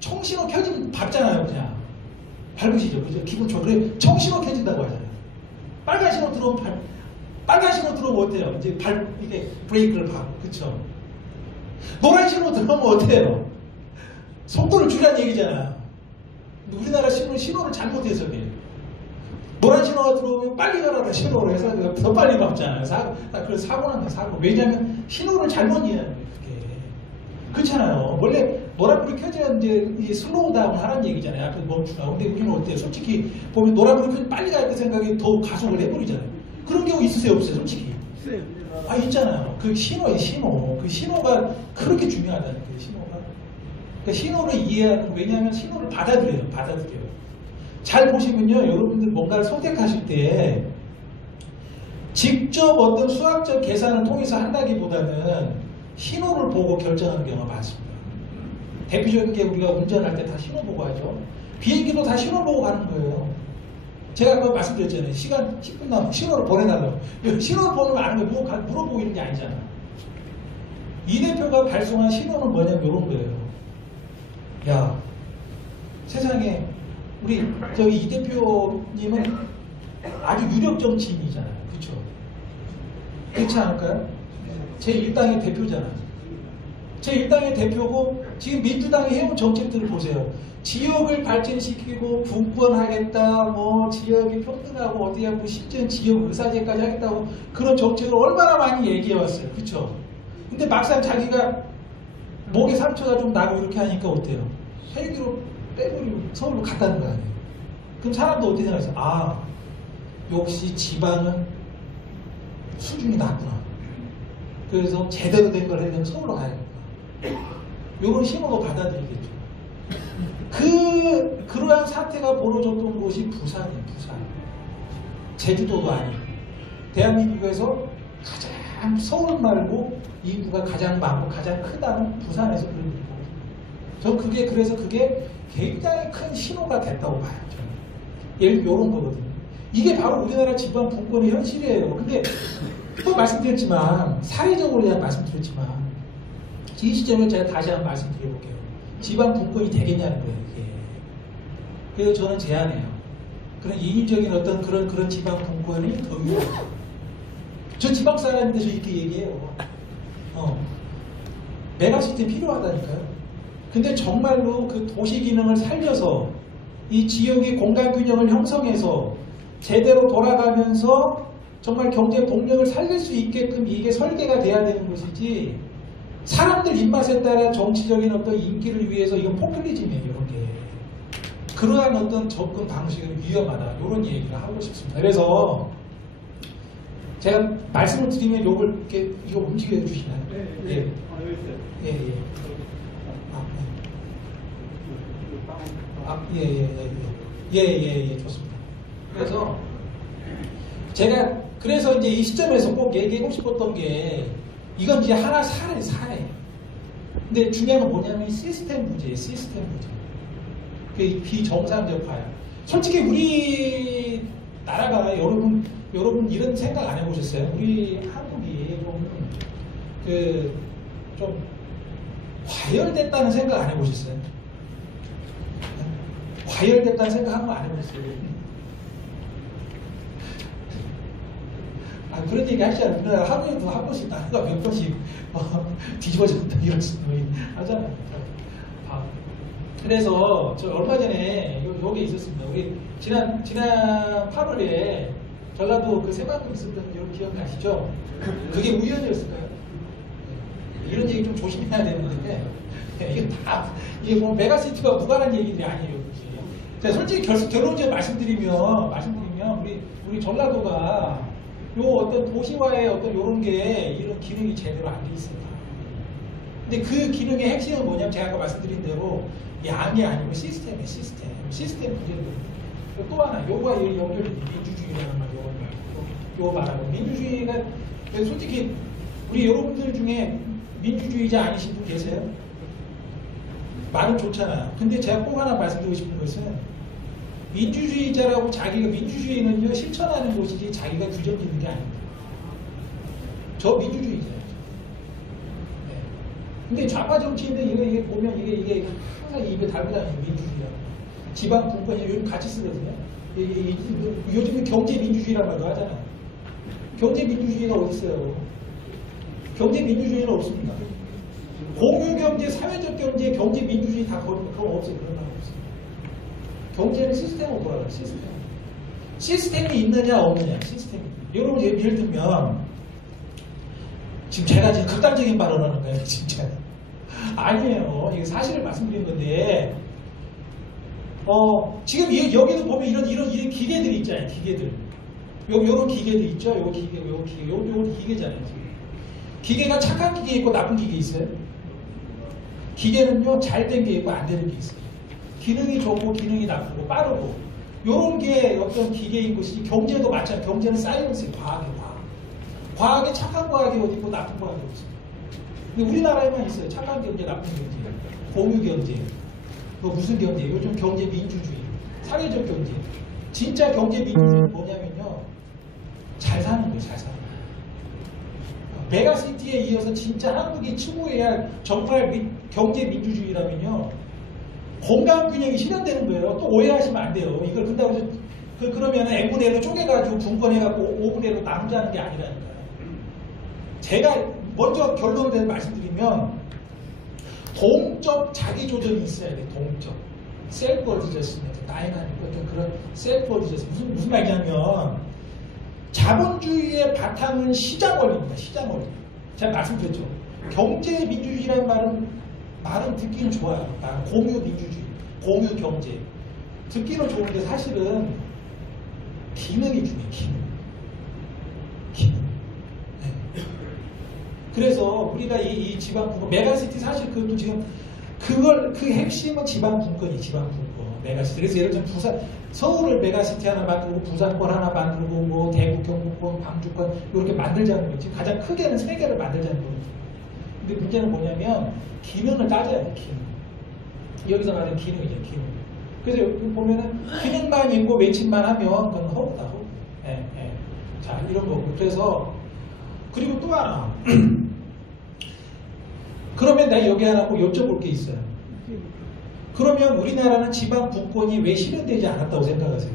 청신호 켜지면 밟잖아요. 그냥 밟으시죠. 그죠? 기분 좋아. 그래 청신호 켜진다고 하잖아요. 빨간 신호 들어오면 빨간 신호 들어오면 어때요? 이제 이게 브레이크를 밟고 그쵸? 노란 신호 들어오면 어때요? 속도를 줄이라는 얘기잖아요. 우리나라 신호를 잘못해서 그래요. 노란 신호가 들어오면 빨리 가라고 신호를 해서 더 빨리 밟잖아요. 그래서 사고 난다, 사고. 왜냐하면 신호를 잘못 이해하는 거예요. 그게. 그렇잖아요. 원래 노란불이 켜져야 이제 슬로우 다운 하라는 얘기잖아요. 앞에 멈추라고. 근데 우리는 어때요? 솔직히 보면 노란불이 켜면 빨리 갈 때 생각이 더 가속을 해버리잖아요. 그런 경우 있으세요? 없어요? 솔직히. 있잖아요. 그 신호예요, 신호. 그 신호가 그렇게 중요하다는 거예요, 신호가. 그러니까 신호를 이해하는, 왜냐하면 신호를 받아들여요. 잘 보시면요, 여러분들 뭔가를 선택하실 때 직접 어떤 수학적 계산을 통해서 한다기보다는 신호를 보고 결정하는 경우가 많습니다. 대표적인 게 우리가 운전할 때 다 신호 보고 하죠. 비행기도 다 신호 보고 가는 거예요. 제가 그거 말씀드렸잖아요. 시간 10분 남으면 신호를 보내달라고. 신호를 보는 거 아는 거 물어보고 있는 게 아니잖아. 이 대표가 발송한 신호는 뭐냐면 이런 거예요. 야, 세상에 우리 이 대표님은 아주 유력 정치인이잖아요. 그렇죠? 그렇지 않을까요? 제1당의 대표잖아요. 제1당의 대표고 지금 민주당이 해온 정책들을 보세요. 지역을 발전시키고 분권하겠다, 뭐 지역이 평등하고 어디 하고 심지어 지역 의사제까지 하겠다고 그런 정책을 얼마나 많이 얘기해왔어요. 그쵸? 근데 막상 자기가 목에 상처가 좀 나고 이렇게 하니까 어때요? 헬기로 빼버리고 서울로 갔다는 거 아니에요? 그럼 사람도 어떻게 생각해요? 아, 역시 지방은 수준이 낮구나. 그래서 제대로 된 걸 하려면 서울로 가야겠구나. 이런 신호로 받아들이겠죠. 그러한 사태가 벌어졌던 곳이 부산이에요. 부산. 제주도도 아니고. 대한민국에서 가장 서울 말고 인구가 가장 많고 가장 크다는 부산에서 그런 얘기를 하죠. 저는 그래서 그게 굉장히 큰 신호가 됐다고 봐요. 저는. 예를 들어 이런 거거든요. 이게 바로 우리나라 지방 분권의 현실이에요. 근데 또 말씀드렸지만 사회적으로 그냥 말씀드렸지만 이 시점에 제가 다시 한번 말씀드려볼게요. 지방 분권이 되겠냐는 거예요. 이게. 그래서 저는 제안해요. 그런 인위적인 어떤 그런 지방 분권이 더 유효해요. 저 지방 사람인데 저 이렇게 얘기해요. 메가시스템이 필요하다니까요. 근데 정말로 그 도시 기능을 살려서 이 지역의 공간 균형을 형성해서 제대로 돌아가면서 정말 경제 동력을 살릴 수 있게끔 이게 설계가 돼야 되는 것이지 사람들 입맛에 따라 정치적인 어떤 인기를 위해서 이건 포퓰리즘이에요. 이런 게. 그러한 어떤 접근 방식은 위험하다. 이런 얘기를 하고 싶습니다. 그래서 제가 말씀을 드리면 요걸 이렇게 이거 움직여 주시나요? 네. 예. 아, 여기 있어요. 예, 예. 예, 좋습니다. 그래서 제가 그래서 이제 이 시점에서 꼭 얘기하고 싶었던 게 이건 이제 하나 사례. 근데 중요한 건 뭐냐면 시스템 문제예요. 시스템 문제. 그 비정상적화야. 솔직히 우리 나라가 여러분 이런 생각 안 해보셨어요? 우리 한국이 좀 과열됐다는 생각 안 해보셨어요? 과열됐다는 생각 한 번 안 해보셨어요? 그런 얘기 하시잖아요. 우리나라 하루에도 한 번씩 나라가 몇 번씩 뒤집어졌다 이런 소리 하잖아요. 그래서 저 얼마 전에 요게 있었습니다. 우리 지난 8월에 전라도 그 새만금 있었던 여러분 기억나시죠? 그게 우연이었을까요? 이런 얘기 좀 조심해야 되는데 이게 뭐 메가시티와 무관한 얘기들이 아니에요. 자, 솔직히 결론적으로 말씀드리면 우리 전라도가 요 어떤 도시화의 어떤 요런 게 이런 기능이 제대로 안 돼 있습니다. 근데 그 기능의 핵심은 뭐냐면 제가 아까 말씀드린 대로 양이 아니고 시스템이에요. 시스템 문제도. 또 하나 요거와 연결이 민주주의라는 말 요거 말하고 민주주의가 솔직히 우리 여러분들 중에 민주주의자 아니신 분 계세요? 말은 좋잖아요. 근데 제가 꼭 하나 말씀드리고 싶은 것은 민주주의자라고 자기가 민주주의는요 실천하는 것이지 자기가 규정짓는 게 아닙니다. 저 민주주의자예요. 네. 근데 좌파 정치인들 이게 보면 이게 항상 입에 달고 다니는 민주주의라고. 지방 분권이 요즘 같이 쓰거든요. 요즘은 경제 민주주의라는 말도 하잖아요. 경제 민주주의가 어디 있어요? 경제 민주주의는 없습니다. 공유경제, 사회적 경제, 경제 민주주의 다 그런 없어요. 그런 말 없어요. 경제는 시스템으로 돌아가요. 시스템이 있느냐 없느냐. 시스템이. 여러분 예를 들면 지금 제가 지금 극단적인 발언하는 거예요. 진짜. 아니에요. 이게 사실을 말씀드린 건데 지금 여기도 보면 이런 기계들이 있잖아요. 기계들. 요런 기계들 있죠. 요 기계잖아요. 지금. 기계가 착한 기계 있고 나쁜 기계 있어요. 기계는요 잘 된 게 있고 안 되는 게 있어요. 기능이 좋고 기능이 나쁘고 빠르고 요런 게 어떤 기계인 것이 경제도 마찬가지. 경제는 사이언스예요. 과학에 착한 과학이 어디 있고 나쁜 과학이 없어요. 근데 우리나라에만 있어요. 착한 경제, 나쁜 경제, 공유 경제, 무슨 경제? 요즘 경제 민주주의, 사회적 경제. 진짜 경제 민주주의는 뭐냐면요, 잘 사는 거예요. 잘 사는 거예요. 메가시티에 이어서 진짜 한국이 추구해야 할 정말 경제 민주주의라면요, 공간 균형이 실현되는 거예요. 또 오해하시면 안 돼요. 이걸 근다고 해서 그러면 n분의 1로 쪼개가지고 분권해갖고 5분의 1로 나누자는 게 아니라니까요. 제가 먼저 결론을 말씀드리면 동적 자기 조정이 있어야 돼. 동적 셀프 어드저스먼트, 나의 어떤 그런 셀프 어드저스먼트. 무슨 말이냐면 자본주의의 바탕은 시장 원리입니다. 시장 원리. 제가 말씀드렸죠. 경제 민주주의라는 말은 듣기는 좋아요. 공유 민주주의, 공유 경제. 듣기는 좋은데 사실은 기능이 중요해요. 기능. 네. 그래서 우리가 이 지방분권, 메가시티 사실 그것도 지금 그 핵심은 지방분권이 지방분권, 메가시티. 그래서 예를 들면 서울을 메가시티 하나 만들고 부산권 하나 만들고 뭐 대구, 경북권, 광주권 이렇게 만들자는 거지. 가장 크게는 3개를 만들자는 거거든요. 근데 문제는 뭐냐면 기능을 따져야 돼. 기능. 여기서 말하는 기능이죠. 기능. 그래서 여기 보면은 기능만 있고 외침만 하면 그건 허구다. 허구. 예. 자, 이런 거고. 그래서 그리고 또 하나. 그러면 내가 여기 하나 꼭 여쭤볼 게 있어요. 그러면 우리나라는 지방 분권이 왜 실현되지 않았다고 생각하세요?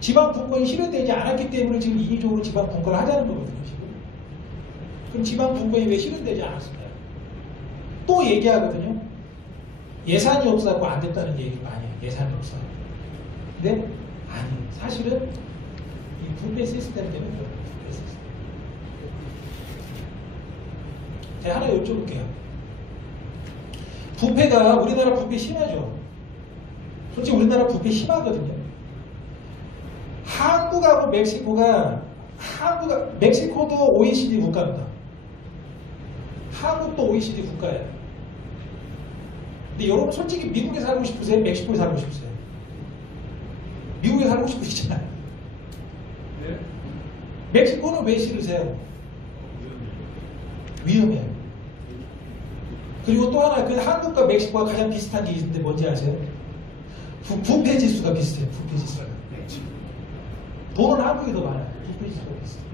지방 분권이 실현되지 않았기 때문에 지금 인위적으로 지방 분권을 하자는 거거든요. 지금. 그럼 지방 분권이 왜 실현되지 않았을까요? 또 얘기하거든요. 예산이 없어서 안 됐다는 얘기를 많이 해요. 예산이 없어. 근데 아니, 사실은 이 분배 시스템 때문에 그런 거예요. 분배 시스템. 제가 하나 여쭤볼게요. 부패가 우리나라 부패 심하죠. 솔직히 우리나라 부패 심하거든요. 한국하고 멕시코도 OECD 국가입니다. 한국도 OECD 국가예요. 근데 여러분 솔직히 미국에 살고 싶으세요? 멕시코에 살고 싶으세요? 미국에 살고 싶으시잖아요. 네. 멕시코는 왜 싫으세요? 위험해요. 그리고 또 하나, 그 한국과 멕시코가 가장 비슷한 게 있는데 뭔지 아세요? 부패 지수가 비슷해요. 부패 지수가. 돈은 한국이 더 많아요. 부패 지수가 비슷해요.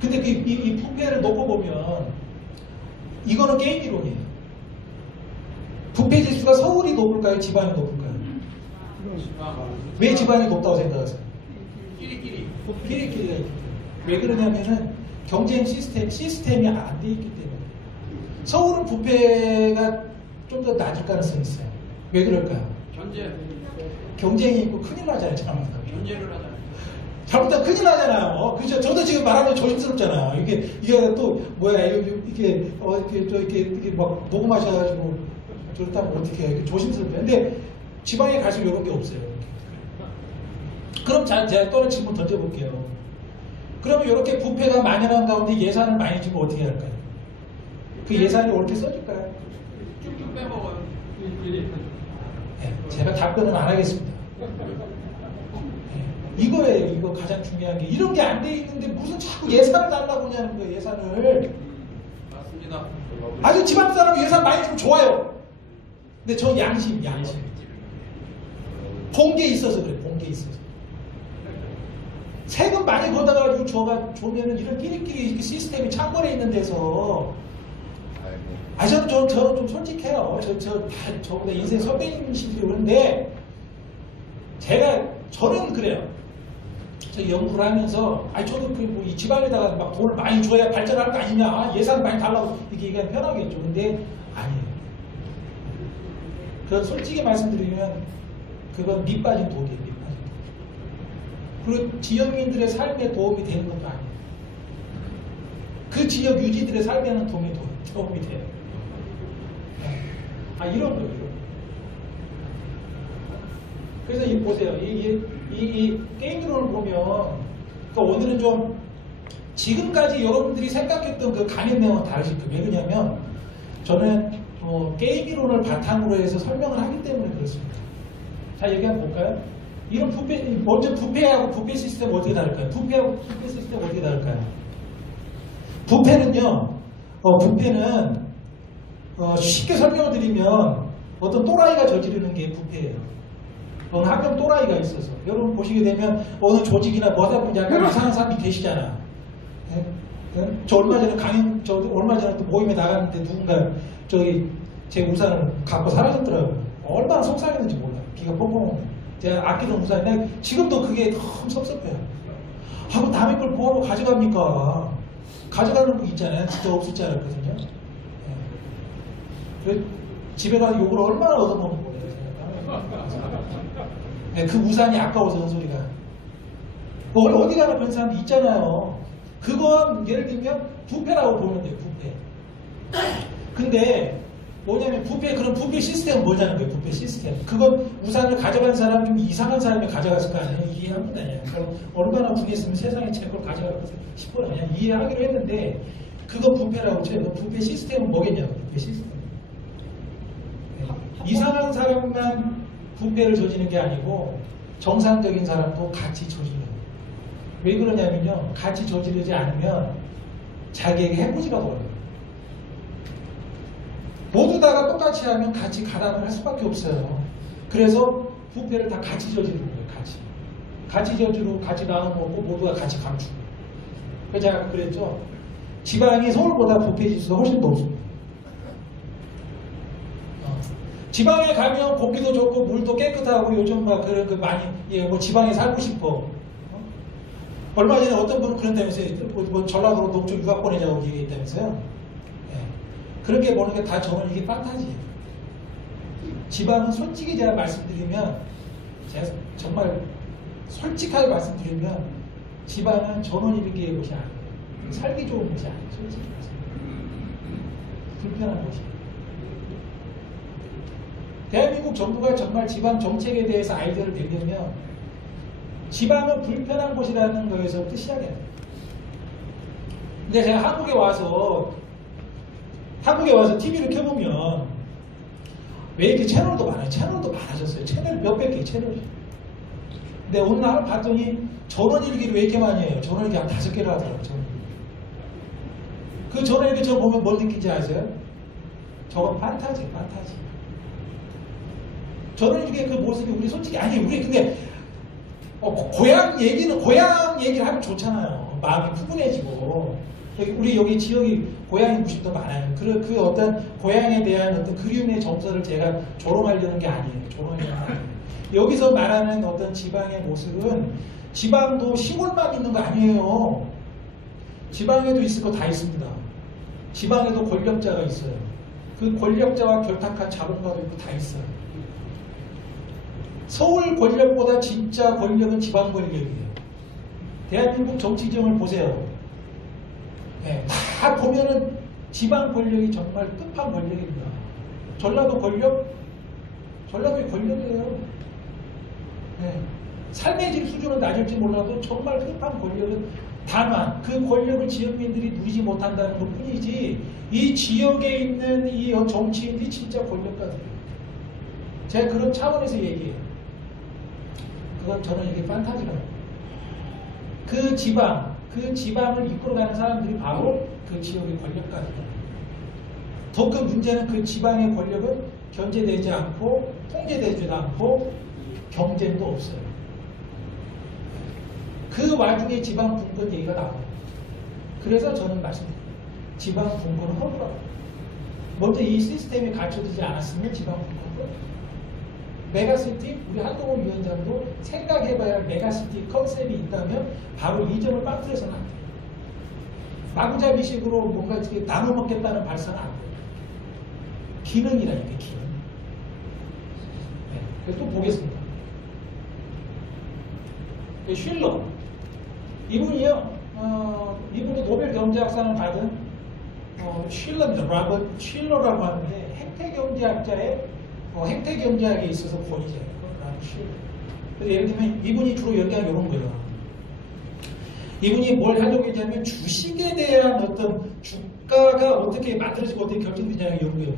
근데 이 부패를 놓고 보면 이거는 게임 이론이에요. 부패 지수가 서울이 높을까요? 지방이 높을까요? 왜 지방이 높다고 생각하세요? 끼리끼리가 있기 때문에. 왜 그러냐면은 경쟁 시스템이 안 돼 있기 때문에. 서울은 부패가 좀 더 낮을 가능성이 있어요. 왜 그럴까요? 경쟁이 있고 큰일 나잖아요. 잘못하면. 견제를 하잖아요. 잘못하면 큰일 나잖아요. 그죠? 저도 지금 말하면 조심스럽잖아요. 이게 또 뭐야 이렇게 막 녹음하셔가지고 저렇다면 어떻게 해요? 조심스럽게. 근데 지방에 갈수록 이런 게 없어요. 그럼 제가 또 하나 질문 던져볼게요. 그러면 이렇게 부패가 만연한 가운데 예산을 많이 주면 어떻게 할까요? 그 예산이 옳게 써질까요? 쭉쭉 빼먹어요. 네, 제가 답변은 안 하겠습니다. 네, 이거예요. 이거 가장 중요한 게. 이런 게 안 돼 있는데 무슨 자꾸 예산을 달라고 하냐는 거예요. 예산을. 맞습니다. 아주 지방 사람 예산 많이 주면 좋아요. 근데 저 양심. 본 게 있어서 그래. 본 게 있어서. 세금 많이 걷어가지고 주면은 이런 끼리끼리 이렇게 시스템이 창궐해 있는 데서. 저는 좀 솔직해요. 저보다 인생 선배님이시고 그런데 저는 그래요. 저 연구를 하면서 저도 이 지방에다가 막 돈을 많이 줘야 발전할 거 아니냐, 예산 많이 달라고 이렇게 얘기하면 편하겠죠. 근데 아니에요. 그건 솔직히 말씀드리면 그건 밑 빠진 독이에요. 밑 빠진 독. 그리고 지역민들의 삶에 도움이 되는 것도 아니에요. 그 지역 유지들의 삶에는 도움이 돼요. 이런 거예요. 그래서 보세요. 이 게임으로 보면, 그러니까 오늘은 좀 지금까지 여러분들이 생각했던 그 감염명은 다르실 거예요. 왜 그러냐면 저는 게임 이론을 바탕으로 해서 설명을 하기 때문에 그렇습니다. 자, 얘기 한번 볼까요? 이런 먼저 부패하고 부패 시스템 어떻게 다를까요? 부패하고 부패 시스템 어떻게 다를까요? 부패는 쉽게 설명을 드리면 어떤 또라이가 저지르는 게 부패예요. 어느 학교 또라이가 있어서 여러분 보시게 되면 어느 조직이나 뭐 하다 보면 약간 이상한 사람이 계시잖아. 저 얼마 전에 또 모임에 나갔는데 누군가 제 우산을 갖고 사라졌더라고요. 얼마나 속상했는지 몰라요. 기가 뻥뻥. 제가 아끼던 우산인데 지금도 그게 너무 섭섭해요. 뭐 남의 걸 뭐하러 가져갑니까? 가져가는 거 있잖아요. 진짜 없을 줄 알았거든요. 집에 가서 욕을 얼마나 얻어먹는 거예요. 네, 그 우산이 아까워서 그 소리가. 어디 가나 그런 사람도 있잖아요. 그건 예를 들면 부패라고 보면 돼요. 부패. 근데 뭐냐면 그런 부패 시스템은 뭐냐는 거예요. 부패 시스템. 그건 우산을 가져간 사람 좀 이상한 사람이 가져갔을 거 아니에요. 이해합니다. 그럼 얼마나 분했으면 세상에 제 걸 가져갈까 싶어요. 그냥 이해하기로 했는데 그거 부패라고 쳐요. 부패 시스템은 뭐겠냐고. 부패 시스템. 이상한 사람만 부패를 저지르는 게 아니고 정상적인 사람도 같이 저지르는 거예요. 왜 그러냐면요. 같이 저지르지 않으면 자기에게 해코지가 벌어요. 모두 다가 똑같이 하면 같이 가담을 할 수밖에 없어요. 그래서 부패를 다 같이 저지르는 거예요. 같이 저지르고 같이 나눠 먹고 모두가 같이 감추고. 그래서 제가 아까 그랬죠. 지방이 서울보다 부패 지수가 훨씬 높습니다. 지방에 가면 공기도 좋고 물도 깨끗하고 요즘 막 그런 많이 뭐 지방에 살고 싶어. 얼마 전에 어떤 분은 그런다면서요. 뭐 전라도로 농촌 유학 보내자고 얘기했다면서요. 그렇게 보는 게 다 저는 이게 판타지예요. 지방은 솔직히 제가 말씀드리면, 제가 정말 솔직하게 말씀드리면, 지방은 전원일기의 곳이 아니에요. 살기 좋은 곳이 아니에요. 솔직히 말씀드리면. 불편한 곳이에요. 대한민국 정부가 정말 지방 정책에 대해서 아이디어를 내려면, 지방은 불편한 곳이라는 거에서부터 시작해야 돼요. 근데 제가 한국에 와서 TV를 켜보면 왜 이렇게 채널도 많아요? 채널도 많아졌어요. 채널 몇백 개 채널이. 근데 어느 날 봤더니 전원일기를 왜 이렇게 많이 해요? 전원일기 한 5개를 하더라고요. 전원일기. 그 전원일기 저 보면 뭘 느낀지 아세요? 저건 판타지. 전원일기의 그 모습이 우리 솔직히 아니 우리 근데 고향 얘기를 하면 좋잖아요. 마음이 푸근해지고. 우리 여기 지역이 고향이 무심도 많아요. 그 어떤 고향에 대한 어떤 그리움의 정서를 제가 조롱하려는 게 아니에요. 여기서 말하는 어떤 지방의 모습은 지방도 시골만 있는 거 아니에요. 지방에도 있을 거 다 있습니다. 지방에도 권력자가 있어요. 그 권력자와 결탁한 자본가도 있고 다 있어요. 서울 권력보다 진짜 권력은 지방 권력이에요. 대한민국 정치 지형을 보세요. 네, 다 보면은 지방 권력이 정말 끝판 권력입니다. 전라도의 권력이에요. 네, 삶의 질 수준은 낮을지 몰라도 정말 끝판 권력은 다만 그 권력을 지역민들이 누리지 못한다는 것 뿐이지 이 지역에 있는 이 정치인들이 진짜 권력가들이에요. 제가 그런 차원에서 얘기해요. 그건 저는 이게 판타지라고. 그 지방을 이끌어가는 사람들이 바로 그 지역의 권력가들이에요. 더 큰 문제는 그 지방의 권력은 견제되지 않고 통제되지도 않고 경쟁도 없어요. 그 와중에 지방 분권 얘기가 나와요. 그래서 저는 말씀드립니다. 지방 분권은 허물어요. 먼저 이 시스템이 갖춰지지 않았으면 지방 분권은 메가시티, 우리 한동훈 위원장도 생각해봐야 할 메가시티 컨셉이 있다면 바로 이 점을 빠뜨려서는 안 돼요. 마구잡이식으로 뭔가 이렇게 나눠 먹겠다는 발상은 안 돼요. 기능이라니까, 기능. 네, 그래서 또 보겠습니다. 쉴러. 이분도 노벨 경제학상을 받은 쉴러입니다. 로버트 쉴러라고 하는데 행태 경제학에 있어서 권위자예요. 그래서 예를 들면 이분이 주로 연구한 이런 거예요. 이분이 뭘 하려고 했냐면 주식에 대한 어떤 주가가 어떻게 만들어지고 어떻게 결정되냐를 연구해요.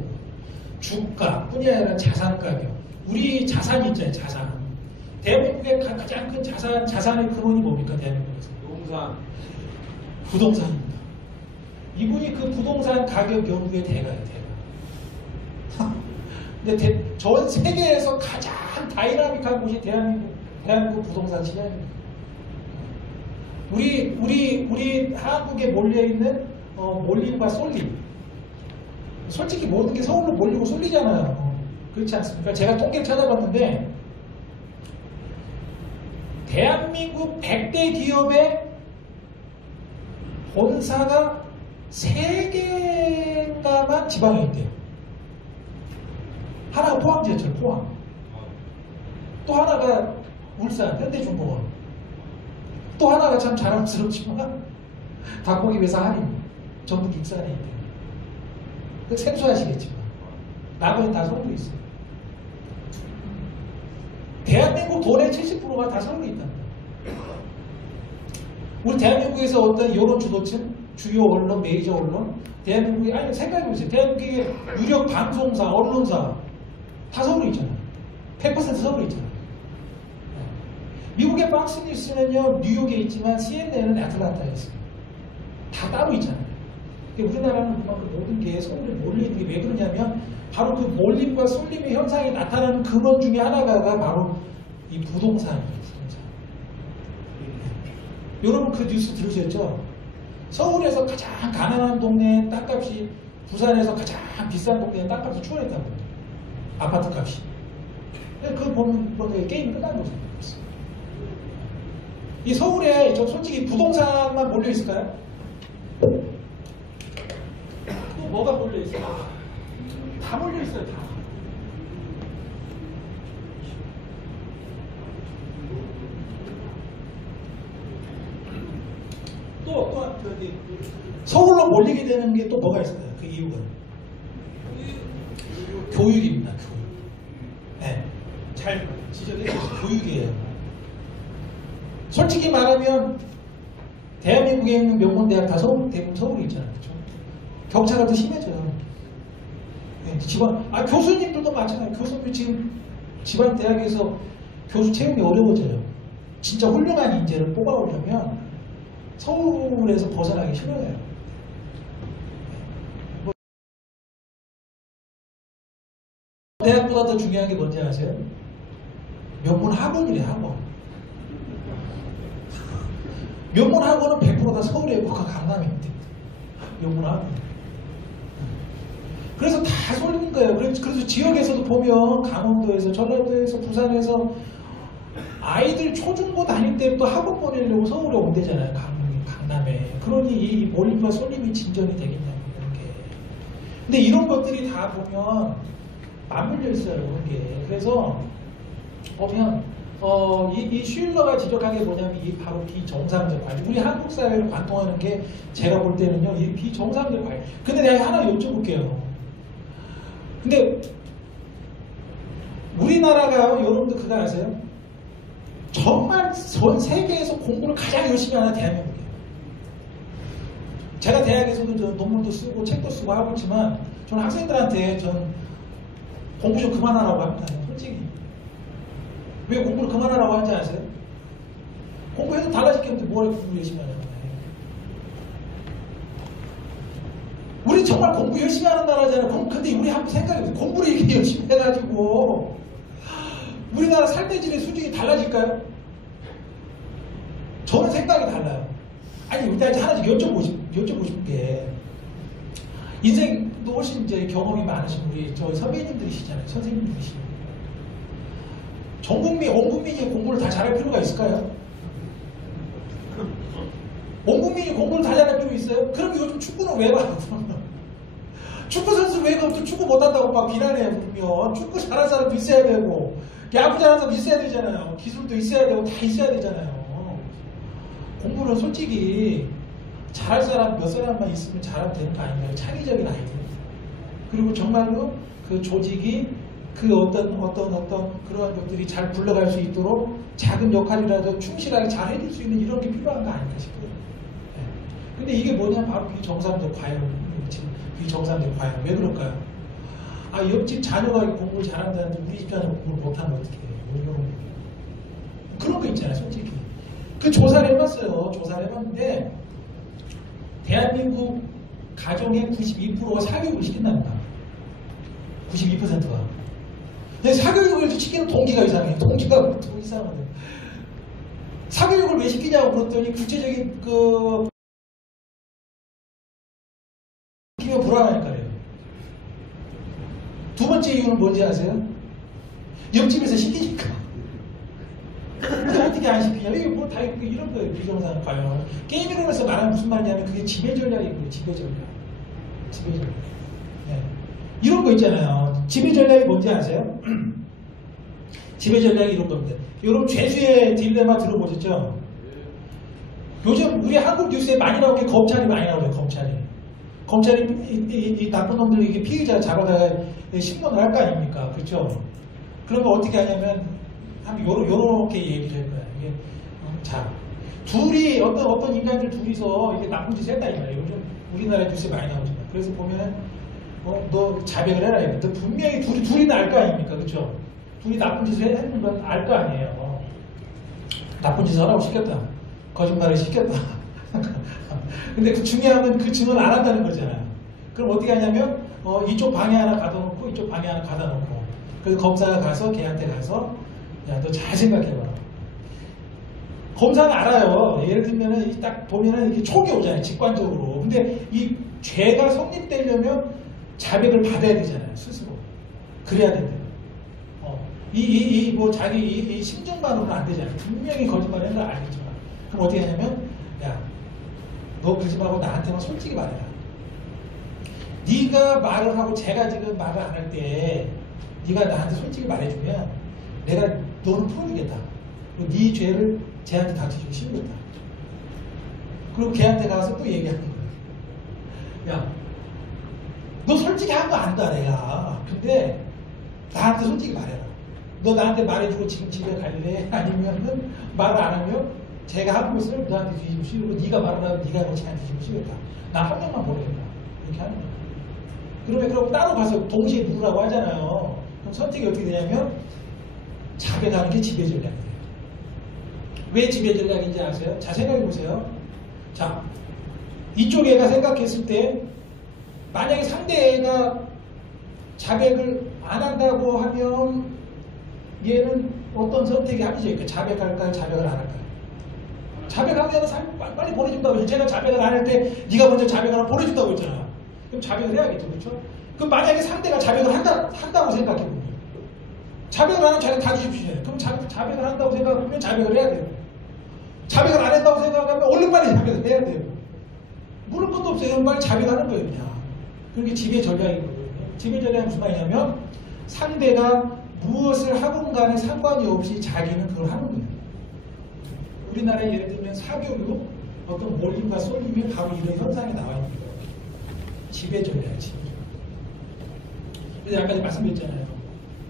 주가뿐이 아니라 자산 가격. 우리 자산 있잖아요. 자산. 대한민국의 가장 큰 자산의 근원이 뭡니까? 대한민국에서. 부동산입니다. 이분이 그 부동산 가격 연구의 대가예요. 근데 전 세계에서 가장 다이나믹한 곳이 대한민국 부동산 시장입니다. 우리 한국에 몰려있는 몰림과 쏠림. 솔직히 모든 게 서울로 몰리고 쏠리잖아요. 그렇지 않습니까? 제가 통계를 찾아봤는데 대한민국 100대 기업의 본사가 3개가만 지방에 있대요. 하나가 포항지하철 포항. 또 하나가 울산 현대중공업. 또 하나가 참 자랑스럽지만 닭고기 회사 할인 전북 익산에 있대요. 생소하시겠지만 나머지는 다 서울에 있어요. 대한민국 돈의 70%가 다 서울에 있답니다. 우리 대한민국에서 어떤 여론 주도층, 주요 언론, 메이저 언론, 대한민국의, 아니, 생각해보세요. 대한민국의 유력 방송사, 언론사, 다 서울에 있잖아요. 100% 서울에 있잖아요. 미국의 박스뉴스는요, 뉴욕에 있지만 CNN은 애틀란타에 있어요. 다 따로 있잖아요. 우리나라는 그만큼 모든 게 서울에 몰리는 게 왜 그러냐면, 바로 그 몰림과 쏠림의 현상이 나타나는 근원 중에 하나가 바로 이 부동산이에요. 여러분 그 뉴스 들으셨죠? 서울에서 가장 가난한 동네 땅값이 부산에서 가장 비싼 동네 땅값이 추월했다고. 아파트 값이. 그걸 보면 게임이 끝난 거죠. 이 서울에 저 솔직히 부동산만 몰려 있을까요? 또 뭐가 몰려 있어요? 다 몰려 있어요, 다. 또 저기 서울로 몰리게 되는 게 또 뭐가 있어요? 그 이유가 교육입니다. 교육. 네, 잘 지적해 주세요. 교육이에요. 솔직히 말하면 대한민국에 있는 명문대학 다 대부분 서울에 있잖아요. 그렇죠? 격차가 더 심해져요. 네, 교수님들도 마찬가지예요. 교수님 지금 지방 대학에서 교수 채용이 어려워져요. 진짜 훌륭한 인재를 뽑아오려면 서울에서 벗어나기 싫어요. 대학보다 더 중요한 게 뭔지 아세요? 명문 학원이래, 학원. 명문 학원은 100% 다 서울에 있고 강남에 있대. 명문 학원. 그래서 다 쏠리는 거예요. 그래서 지역에서도 보면 강원도에서, 전라도에서, 부산에서 아이들 초중고 다닐 때부터 학원 보내려고 서울에 온대잖아요. 강남에. 그러니 이 몰림과 쏠림이 진전이 되겠냐고, 이런 게. 근데 이런 것들이 다 보면 맞물려 있어요, 이런 게. 그래서 보면 이 슐러가 지적한 게 뭐냐면 이 바로 비정상적 관리. 우리 한국 사회를 관통하는 게 제가 볼 때는요, 이 비정상적 관리. 근데 내가 하나 여쭤볼게요. 근데 우리나라가 여러분들 그거 아세요? 정말 전 세계에서 공부를 가장 열심히 하는 대한민국이에요. 제가 대학에서도 논문도 쓰고 책도 쓰고 하고 있지만 저는 학생들한테 공부 좀 그만하라고 합니다. 솔직히. 왜 공부를 그만하라고 하는지 아세요? 공부해도 달라질 게 없는데 뭐하러 공부 열심히 하냐고. 우리 정말 공부 열심히 하는 나라잖아요. 근데 우리 한번 생각해보세요. 공부를 이렇게 열심히 해가지고 우리나라 삶의 질의 수준이 달라질까요? 저는 생각이 달라요. 아니, 일단 하나씩 여쭤보고 싶은 게, 인생도 훨씬 이제 경험이 많으신 우리 저 선배님들이시잖아요. 선생님들이시잖아요. 전 국민, 온 국민이 공부를 다 잘할 필요가 있을까요? 온 국민이 공부를 다 잘할 필요 있어요? 그럼 요즘 축구는 왜 봐요? 축구 선수 왜 또 축구 못한다고 막 비난해요, 그러면. 축구 잘하는 사람도 있어야 되고, 야구 잘하는 사람도 있어야 되잖아요. 기술도 있어야 되고, 다 있어야 되잖아요. 공부는 솔직히 잘할 사람 몇 사람만 있으면 잘하면 되는 거 아닌가요? 창의적인 아이디어. 그리고 정말로 그 조직이 그 어떤 그러한 것들이 잘 굴러갈 수 있도록 작은 역할이라도 충실하게 잘 해줄 수 있는 이런 게 필요한 거 아닌가 싶어요. 네. 근데 이게 뭐냐? 바로 비정상적 과열. 비정상적 과열. 왜 그럴까요? 옆집 자녀가 공부를 잘한다는데 우리 집 자녀가 공부를 못하면 어떻게 해요? 그런 거 있잖아요, 솔직히. 그 조사를 해봤어요. 조사를 해봤는데 대한민국 가정의 92%가 사교육을 시킨답니다. 92%가. 근데 사교육을 시키는 동기가 이상해요. 동기가 이상하거든요. 사교육을 왜 시키냐고 그랬더니 구체적인 시키면 불안하니까요. 두 번째 이유는 뭔지 아세요? 옆집에서 시키니까. 근데 어떻게 안 시키냐? 이게 뭐 다 이런 거예요. 비정상 과연. 게임 이론에서 말하는 무슨 말이냐면 그게 지배 전략이고요. 지배 전략. 네. 이런 거 있잖아요. 지배 전략이 뭔지 아세요? 지배 전략이 이런 겁니다. 여러분 죄수의 딜레마 들어보셨죠? 요즘 우리 한국 뉴스에 많이 나오는 게 검찰이 많이 나오죠. 검찰이 이 나쁜 놈들 이게 피의자 잡아다가 신문을 할 거 아닙니까? 그렇죠? 그러면 어떻게 하냐면 요렇게 얘기를 할 거야. 이게 자 둘이 어떤 인간들 둘이서 이게 나쁜 짓을 했다 이거야. 요즘 우리나라 뉴스에 많이 나오잖아. 그래서 보면은 너 자백을 해라. 너 분명히 둘이는 알 거 아닙니까? 그렇죠? 둘이 나쁜 짓을 했는 건 알 거 아니에요. 나쁜 짓을 하라고 시켰다. 거짓말을 시켰다. 근데 그 중요한 건 그 증언을 안 한다는 거잖아요. 그럼 어떻게 하냐면 이쪽 방에 하나 가둬놓고 이쪽 방에 하나 가둬놓고 그래서 검사가 가서 걔한테 가서 야 너 잘 생각해봐. 검사는 알아요. 예를 들면은 딱 보면은 이렇게 촉이 오잖아요. 직관적으로. 근데 이 죄가 성립되려면 자백을 받아야 되잖아요. 스스로. 그래야 된대요. 자기 이 심정만으로는 안 되잖아요. 분명히 거짓말을 했는 걸 알겠지만. 그럼 어떻게 하냐면, 야, 너 그러지 말고 나한테만 솔직히 말해라. 네가 말을 하고 제가 지금 말을 안 할 때 네가 나한테 솔직히 말해주면 내가 너를 풀어주겠다. 그리고 네 죄를 쟤한테 다 뒤지고 씌우겠다. 그리고 걔한테 가서 또 얘기하는 거야. 야, 너 솔직히 한 거 안다 내가. 근데 나한테 솔직히 말해라. 너 나한테 말해주고 지금 집에 갈래? 아니면은 말을 안 하면 제가 하는 것을 너한테 뒤집어 씌우고 네가 말을 하면 네가 뭐 쟤한테 뒤집어 씌우겠다. 나 한 명만 보내겠다. 이렇게 하는 거야. 그러면 그럼 따로 가서 동시에 누르라고 하잖아요. 그럼 선택이 어떻게 되냐면 자백하는 게 지배 전략이에요. 왜 지배 전략인지 아세요? 자 생각해 보세요. 자 이쪽 애가 생각했을 때 만약에 상대 애가 자백을 안 한다고 하면 얘는 어떤 선택이 합리적일까요? 자백할까요? 자백을 안 할까요? 자백하면 빨리 보내준다고 했죠. 제가 자백을 안 할 때 네가 먼저 자백을 하면 보내준다고 했잖아. 그럼 자백을 해야겠죠. 그렇죠? 그럼 만약에 상대가 자백을 한다고 생각해보면 자백을 안 하면 자기가 다 주십시오. 그럼 자백을 한다고 생각하면 자백을 해야 돼요. 자백을 안 했다고 생각하면 얼른 빨리 자백을 해야 돼요. 물을 것도 없어요. 그럼 빨리 자백하는 거예요. 그냥. 그게 지배 전략이거든요. 지배 전략이 무슨 말이냐면 상대가 무엇을 하건 간에 상관이 없이 자기는 그걸 하는 거예요. 우리나라에 예를 들면 사교육 어떤 몰림과 쏠림이 바로 이런 현상이 나와 있는 거예요. 지배 전략, 지배 전략. 그래서 아까 말씀드렸잖아요.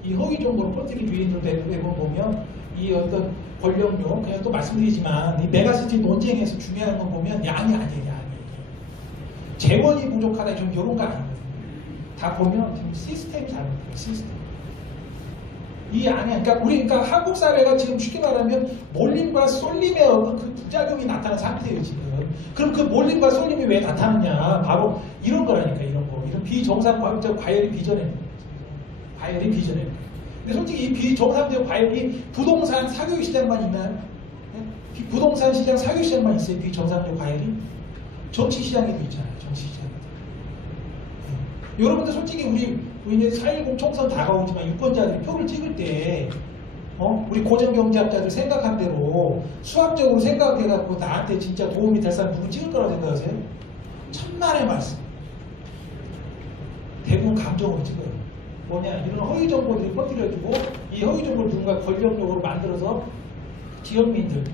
이 허위 정보를 퍼뜨린 유인으로 대부분 보면 이 어떤 권력용, 그냥 또 말씀드리지만 이 메가시티 논쟁에서 중요한 건 보면 양이 아니에요, 양이. 재원이 부족하다, 좀 이런 거 아니에요. 다 보면 지금 시스템이 잘못돼요, 시스템. 이 안에, 그러니까 한국 사회가 지금 쉽게 말하면 몰림과 쏠림의 어떤 그 부작용이 나타난 상태예요, 지금. 그럼 그 몰림과 쏠림이 왜 나타나느냐? 바로 이런 거라니까, 이런 거. 이런 비정상적 과열이 빚어내는 거예요. 과열이 빚어내는 거예요. 근데 솔직히 이 비정상적 과열이 부동산 사교육 시장만 있나요? 네? 부동산 시장 사교육 시장만 있어요, 비정상적 과열이? 정치 시장에도 있잖아요, 정치 시장에도. 네. 여러분들 솔직히 우리 이제 4.10 총선 다가오지만 유권자들이 표를 찍을 때 우리 고정경제학자들 생각한 대로 수학적으로 생각해갖고 나한테 진짜 도움이 될 사람 누구 찍을 거라고 생각하세요? 천만의 말씀. 대부분 감정으로 찍어요. 뭐냐, 이런 허위 정보들이 퍼뜨려주고 이 허위 정보를 누군가 권력적으로 만들어서 지역민들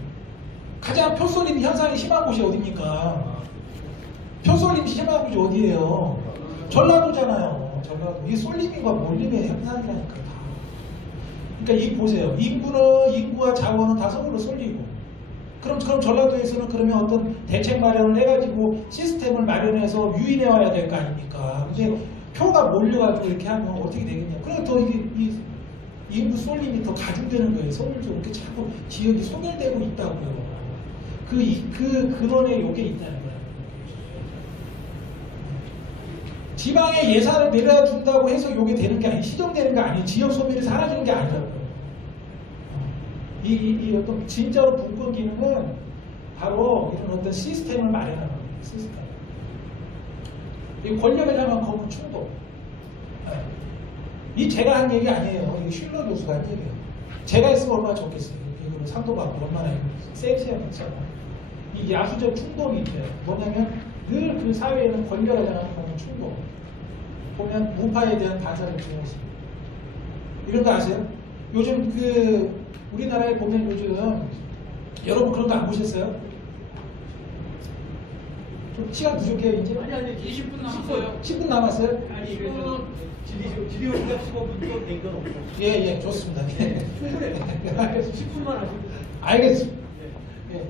가장 표쏠림 현상이 심한 곳이 어디입니까? 표쏠림이 심한 곳이 어디예요? 전라도잖아요. 전라도. 이게 쏠림과 몰림의 현상이라니까 다. 그러니까 이 보세요. 인구와 자원은 다 서울로 쏠리고. 그럼 전라도에서는 그러면 어떤 대책 마련을 해가지고 시스템을 마련해서 유인해 와야 될 거 아닙니까? 근데 표가 몰려가지고 이렇게 하면 어떻게 되겠냐. 그래서 더 이 인구 쏠림이 더 가중되는 거예요. 서울적으로 이렇게 자꾸 지역이 소멸되고 있다고요. 그 근원에 요게 있다는 거예요. 지방에 예산을 내려준다고 해서 요게 되는 게 아니에요. 시정되는 게 아니에요. 지역 소멸이 사라지는 게 아니라고요. 이 어떤 진짜로 분권 기능은 바로 이런 어떤 시스템을 마련하는 거예요. 시스템. 이 권력을 향한 거부 충동. 이 제가 한 얘기 아니에요. 이거 슐러 교수가 한 얘기예요. 제가 했으면 얼마나 좋겠어요. 이거를 상도 받고 얼마나 섹시한 거잖아. 이 야수적 충동이 있대요. 뭐냐면 늘 그 사회에는 권력을 향한 거부 충동. 보면 우파에 대한 반사를 주장했습니다. 이런 거 아세요? 요즘 우리나라에 보면 요즘 여러분 그런 거 안 보셨어요? 좀 시간 부족해요 이제? 아니 20분 남았어요. 10분 남았어요? 아니 그래서 지리오기가 15분 또된 건 없고. 예, 좋습니다. 예. 충분해. 10분만 하시고. 알겠습니다. 예.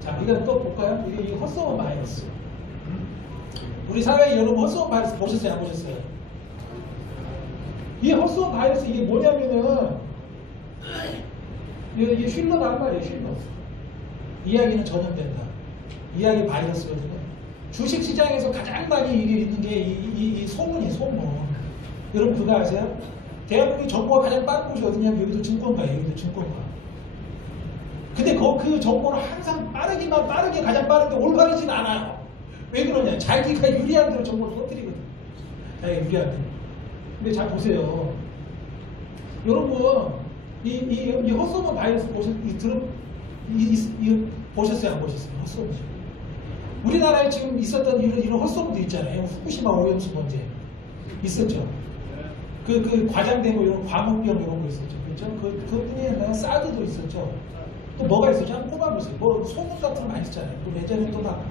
자, 우리가 또 볼까요? 이게 이 헛소문 바이러스. 우리 사회에 여러분 헛소문 바이러스 보셨어요? 안 보셨어요? 이 헛소문 바이러스 이게 뭐냐면은 이게 쉴러라는 말이에요. 쉴러. 이야기는 전염된다. 이야기 바이러스거든요. 주식시장에서 가장 많이 이게 있는 게 이 소문이에요. 소문. 여러분 그거 아세요? 대한민국 정보가 가장 빠른 곳이 어디냐면 여기도 증권가예요. 여기도 증권가. 근데 그 정보는 항상 빠르게 가장 빠른데 올바르진 않아요. 왜 그러냐? 자기가 유리한 대로 정보를 터뜨리거든. 자기가 유리한 대로. 근데 잘 보세요. 여러분, 이 헛소문 바이러스 보셨어요? 안 보셨어요? 헛소문. 우리나라에 지금 있었던 이런 헛소문도 있잖아요. 후쿠시마 오염수 문제. 있었죠? 그 과장되고 이런 광우병 이런 거 있었죠. 그렇죠? 그뿐이 사드도 있었죠. 또 뭐가 있었죠? 한번 꼽아보세요. 뭐 소문 같은 거 많이 있잖아요. 또 예전에 또 막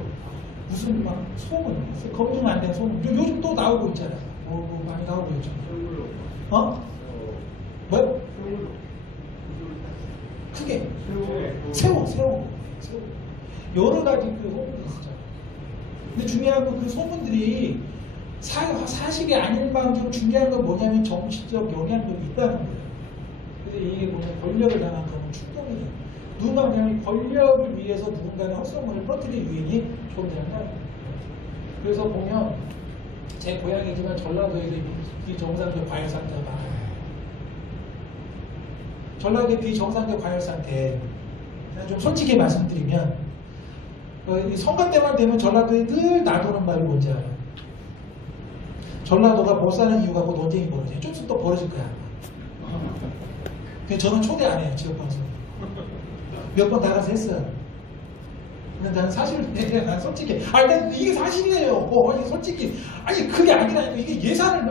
무슨 막 소문, 검증 안 된 소문. 요즘 또 나오고 있잖아요. 뭐 많이 나오고 있죠. 어? 뭐요? 크게. 세워. 여러 가지 그 소문이 있었죠. 근데 중요한 건 그 소문들이 사실이 아닌 방좀 중요한 건 뭐냐면 정치적 영향력이 있다는 거예요. 그래서 이게 보면 권력을 향한 그런 충동이에요. 누군가 그냥 권력을 위해서 누군가의 헛소문을 퍼뜨릴 유인이 존재한다는 거예요. 그래서 보면 제 고향이지만 전라도에 비정상적 과열 상태가 많아요. 전라도의 비정상적 과열 상태. 좀 솔직히 말씀드리면 선거 때만 되면 전라도에 늘 놔두는 말이 뭔지 알아요? 전라도가 못 사는 이유가 곧 논쟁이 벌어져요. 좀 있으면 또 벌어질 거야. 그래서 저는 초대 안 해요. 지역방송. 몇 번 나가서 했어요. 근데 난 사실, 난 솔직히, 난 이게 사실이에요. 아니, 솔직히. 아니, 그게 아니라, 이게 예산을,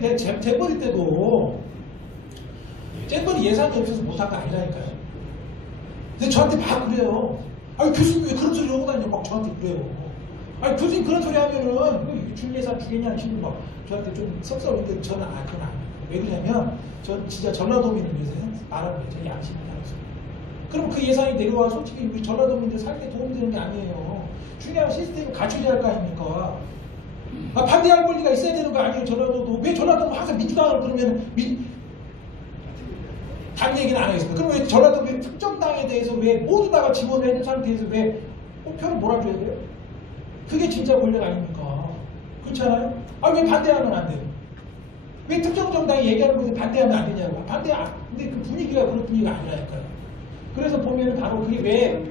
내 잼버리 때도, 잼버리 예산이 없어서 못한 거 아니라니까요. 근데 저한테 막 그래요. 아니, 교수님 왜 그런 소리 하고 다니냐, 막 저한테 그래요. 아니, 교수님 그런 소리 하면은, 준예산 주겠냐, 지금 막, 저한테 좀 섭섭한데, 저는, 그건 아니에요. 왜 그러냐면, 전 진짜 전라도민을 위해서 말하는 거예요. 제 양심이 나와서. 그럼 그 예산이 내려와 솔직히 우리 전라도민들 살때 도움되는 게 아니에요. 중요한 시스템을 갖춰야 할 거 아닙니까? 반대할 권리가 있어야 되는 거 아니에요. 전라도도. 왜 전라도는 항상 민주당을 그러면 단 얘기는 안 하겠습니다. 그럼 왜 전라도 왜 특정 당에 대해서 왜 모두 다가 지원을 해준 상태에서 왜 표를 몰아줘야 돼요? 그게 진짜 권력 아닙니까? 그렇잖아요? 왜 반대하면 안 돼요? 왜 특정 정당이 얘기하는 것에 반대하면 안 되냐고. 근데 그 분위기가 그런 분위기가 아니라니까요. 그래서 보면 바로 그게 왜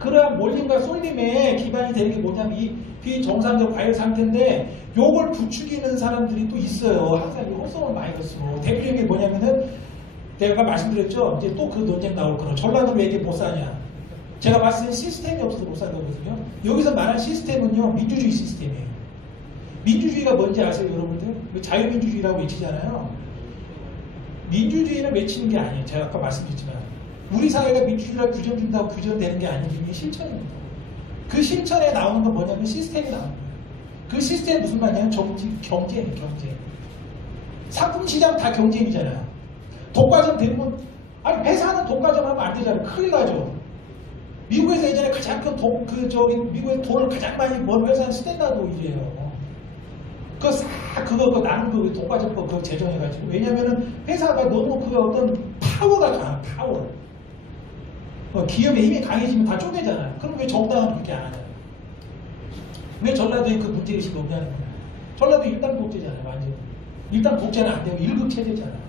그러한 몰림과 쏠림에 기반이 되는 게 뭐냐면 이 비정상적 과열 상태인데 요걸 부추기는 사람들이 또 있어요. 항상 이 헛소문 많이 듣고 대표적인 게 뭐냐면은 내가 말씀드렸죠. 이제 또 그 논쟁 나올 거라. 전라도는 왜 이렇게 못 사냐. 제가 봤을 때 시스템이 없어서 못 산다거든요. 여기서 말한 시스템은요. 민주주의 시스템이에요. 민주주의가 뭔지 아세요 여러분들? 자유민주주의라고 외치잖아요. 민주주의를 외치는 게 아니에요. 제가 아까 말씀드렸지만 우리 사회가 민주주의를 규정준다고 규정되는 게 아니고 이게 실천입니다. 그 실천에 나오는 건 뭐냐면 시스템이 나오는 거예요. 그 시스템이 무슨 말이냐면 경쟁이에요. 경쟁. 상품시장 다 경쟁이잖아요. 독과점 되면 회사는 독과점 하면 안 되잖아요. 큰일 나죠. 미국에서 예전에 가장 큰 미국에서 돈을 가장 많이 번 회사는 스탠다드 오일이에요. 그거 나는 그 독과점법 그거 제정해가지고 왜냐면은 회사가 너무 그 어떤 파워가 강한 파워. 기업의 힘이 강해지면 다 쪼개잖아요. 그럼 왜 정당은 그렇게 안 하냐고. 왜 전라도에 그 문제의식이 없냐는 거예요. 전라도 일당 독재잖아요. 완전. 일당 독재는 안 되고 일극 체제잖아요.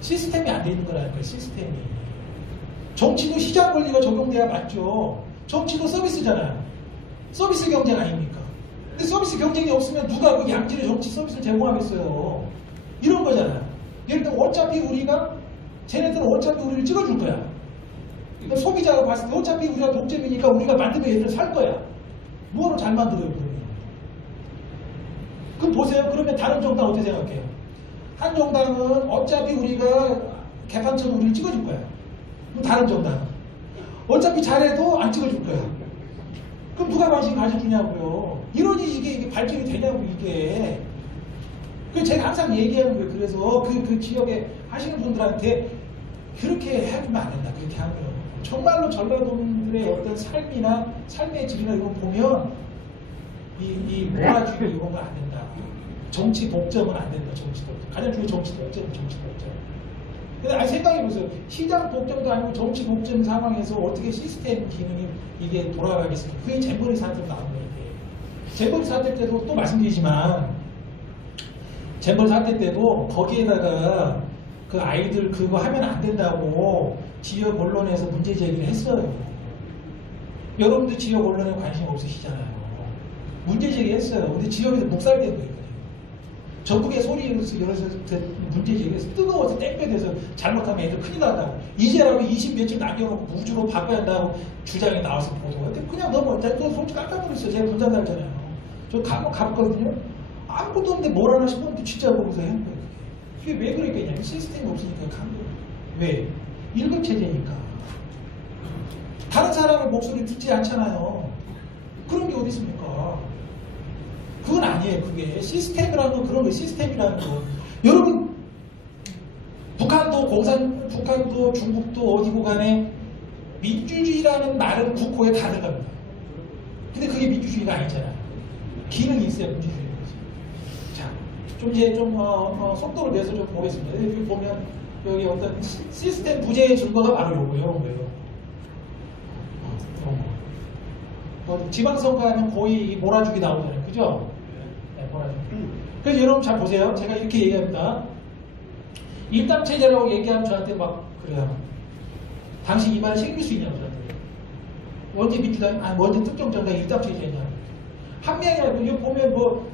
시스템이 안 돼 있는 거라는 거예요. 시스템이. 정치도 시장 권리가 적용돼야 맞죠. 정치도 서비스잖아요. 서비스 경쟁 아닙니까? 근데 서비스 경쟁이 없으면 누가 그 양질의 정치 서비스를 제공하겠어요. 이런 거잖아요. 예를 들면 어차피 쟤네들은 어차피 우리를 찍어줄 거야. 그러니까 소비자가 봤을 때 어차피 우리가 독점이니까 우리가 만들면 얘들 살 거야. 뭐로 잘 만들어요, 그러면. 그럼 보세요. 그러면 다른 정당 어떻게 생각해요? 한 정당은 어차피 우리가 개판처럼 우리를 찍어줄 거야. 그럼 다른 정당은 어차피 잘해도 안 찍어줄 거야. 그럼 누가 관심 가져주냐고요. 이러니 이게 발전이 되냐고 이게. 그 제가 항상 얘기하는 거예요. 그래서 그 지역에 하시는 분들한테 그렇게 해주면 안 된다. 그렇게 하면 정말로 전라도민들의 어떤 삶이나 삶의 질이나 이런 거 보면 이 문화주의 이런 건 안 된다. 정치 독점은 안 된다. 정치 독점. 가장 중요한 정치 독점, 정치 독점. 근데 아니 생각해보세요. 시장 독점도 아니고 정치 독점 상황에서 어떻게 시스템 기능이 이게 돌아가겠습니까? 그게 잼버리 사태 나온 거예요. 잼버리 사태 때도 또 말씀드리지만 잼버리 사태 때도 거기에다가 그 아이들 그거 하면 안 된다고 지역 언론에서 문제 제기를 했어요. 여러분들 지역 언론에 관심 없으시잖아요. 문제 제기했어요. 근데 지역에서 묵살된 거예요. 전국의 소리에서 열어서 문제 제기해서 뜨거워서 땡볕에서 잘못하면 애들 큰일 난다고. 이제라도 20몇쯤 남겨놓고 우주로 바꿔야 한다고 주장이 나와서 보도가. 근데 그냥 너무 또 솔직히 깜짝 놀랐어요. 제가 군산 살잖아요. 저 가봤거든요. 아무것도 없는데 뭘 하나 싶었는데 진짜 거기서 한 거예요. 그게 왜 그랬겠냐면 시스템이 없으니까 간 거예요. 왜? 1급 체제니까. 다른 사람의 목소리 듣지 않잖아요. 그런 게 어디 있습니까? 그건 아니에요. 그게 시스템이라는 건 그런 거예요. 시스템이라는 건. 여러분 북한도 중국도 어디고 간에 민주주의라는 말은 국호에 다 들어갑니다. 근데 그게 민주주의가 아니잖아요. 기능이 있어야 민주주의인 거지. 자, 좀 이제 좀 속도를 내서 좀 보겠습니다. 여기 보면 여기 어떤 시스템 부재의 증거가 바로 요거예요. 이런 거예요. 지방선거 하면 거의 몰아주기 나오잖아요. 그죠? 네, 몰아주기. 그래서 여러분 잘 보세요. 제가 이렇게 얘기합니다. 일당체제라고 얘기하면 저한테 막 그래요. 당신 이 말 챙길 수 있냐고 저한테. 언제 민주당, 아니 언제 특정 정당이 일당체제냐. 한 명이라도 이거 보면 뭐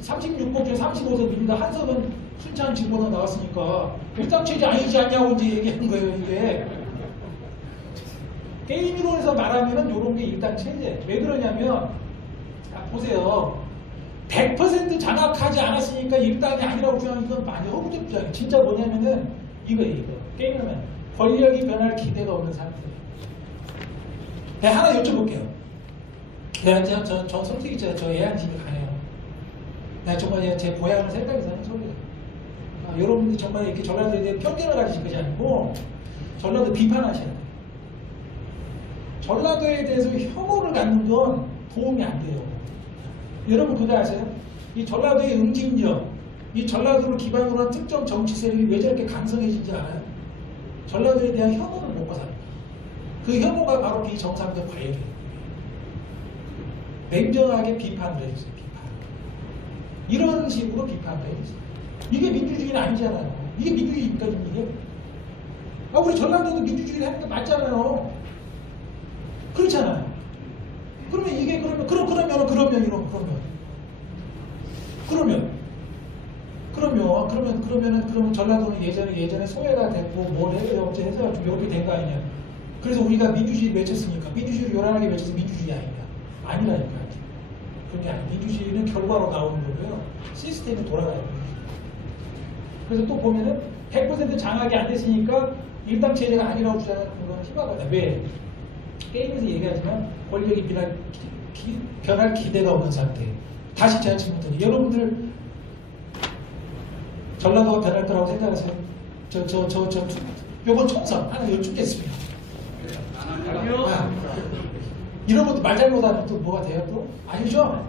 36번 중에 35선 민주당 한 선은 순창 진보당 나왔으니까 일당체제 아니지 않냐고 이제 얘기하는 거예요. 이게. 게임 이론에서 말하면은 요런 게 일단 체제. 왜 그러냐면, 보세요. 100% 장악하지 않았으니까 일당이 아니라고 주장하는 건 많이 허구적 주장이에요. 진짜 뭐냐면은, 이거예요, 이거. 게임 이론은 권력이 변할 기대가 없는 상태. 내가 하나 여쭤볼게요. 내가 전 솔직히 저 애한집이 가네요. 내가 정말 제 고향을 생각해서 하는 소리예요. 여러분들이 정말 이렇게 전라도에 대해 편견을 가지신 것이 아니고, 전라도 비판하셔야 돼요. 전라도에 대해서 혐오를 갖는 건 도움이 안 돼요. 여러분 그거 아세요? 이 전라도의 응집력, 이 전라도를 기반으로 한 특정 정치 세력이 왜 저렇게 강성해지지 않아요? 전라도에 대한 혐오를 먹고 삽니다. 그 혐오가 바로 비정상적 과열이에요. 냉정하게 비판을 해주세요. 비판. 이런 식으로 비판을 해주세요. 이게 민주주의는 아니잖아요. 이게 민주주의입니까? 이게? 우리 전라도도 민주주의를 하는 게 맞잖아요. 그렇잖아요. 그러면 이게 그러면 전라도는 예전에 소외가 됐고 뭘 해서 어째 해서 좀 이렇게 된 거 아니냐. 그래서 우리가 민주주의 외쳤으니까 민주주의를 요란하게 외쳐서 민주주의 아니냐. 아니라니까요. 그게 아니에요. 민주주의는 결과로 나오는 거고요. 시스템이 돌아가야 돼요. 그래서 또 보면은 100% 장악이 안 됐으니까 일당체제가 아니라고 주장하는 건 희박하다. 왜? 게임에서 얘기하지만 권력이 변할 기대가 없는 상태. 다시 제가 질문드려요. 여러분들 전라도가 변할 거라고 생각하세요? 요번 총선 하나 여쭙겠습니다. 이런 것도 말 잘못하면 또 뭐가 돼요 또? 아니죠?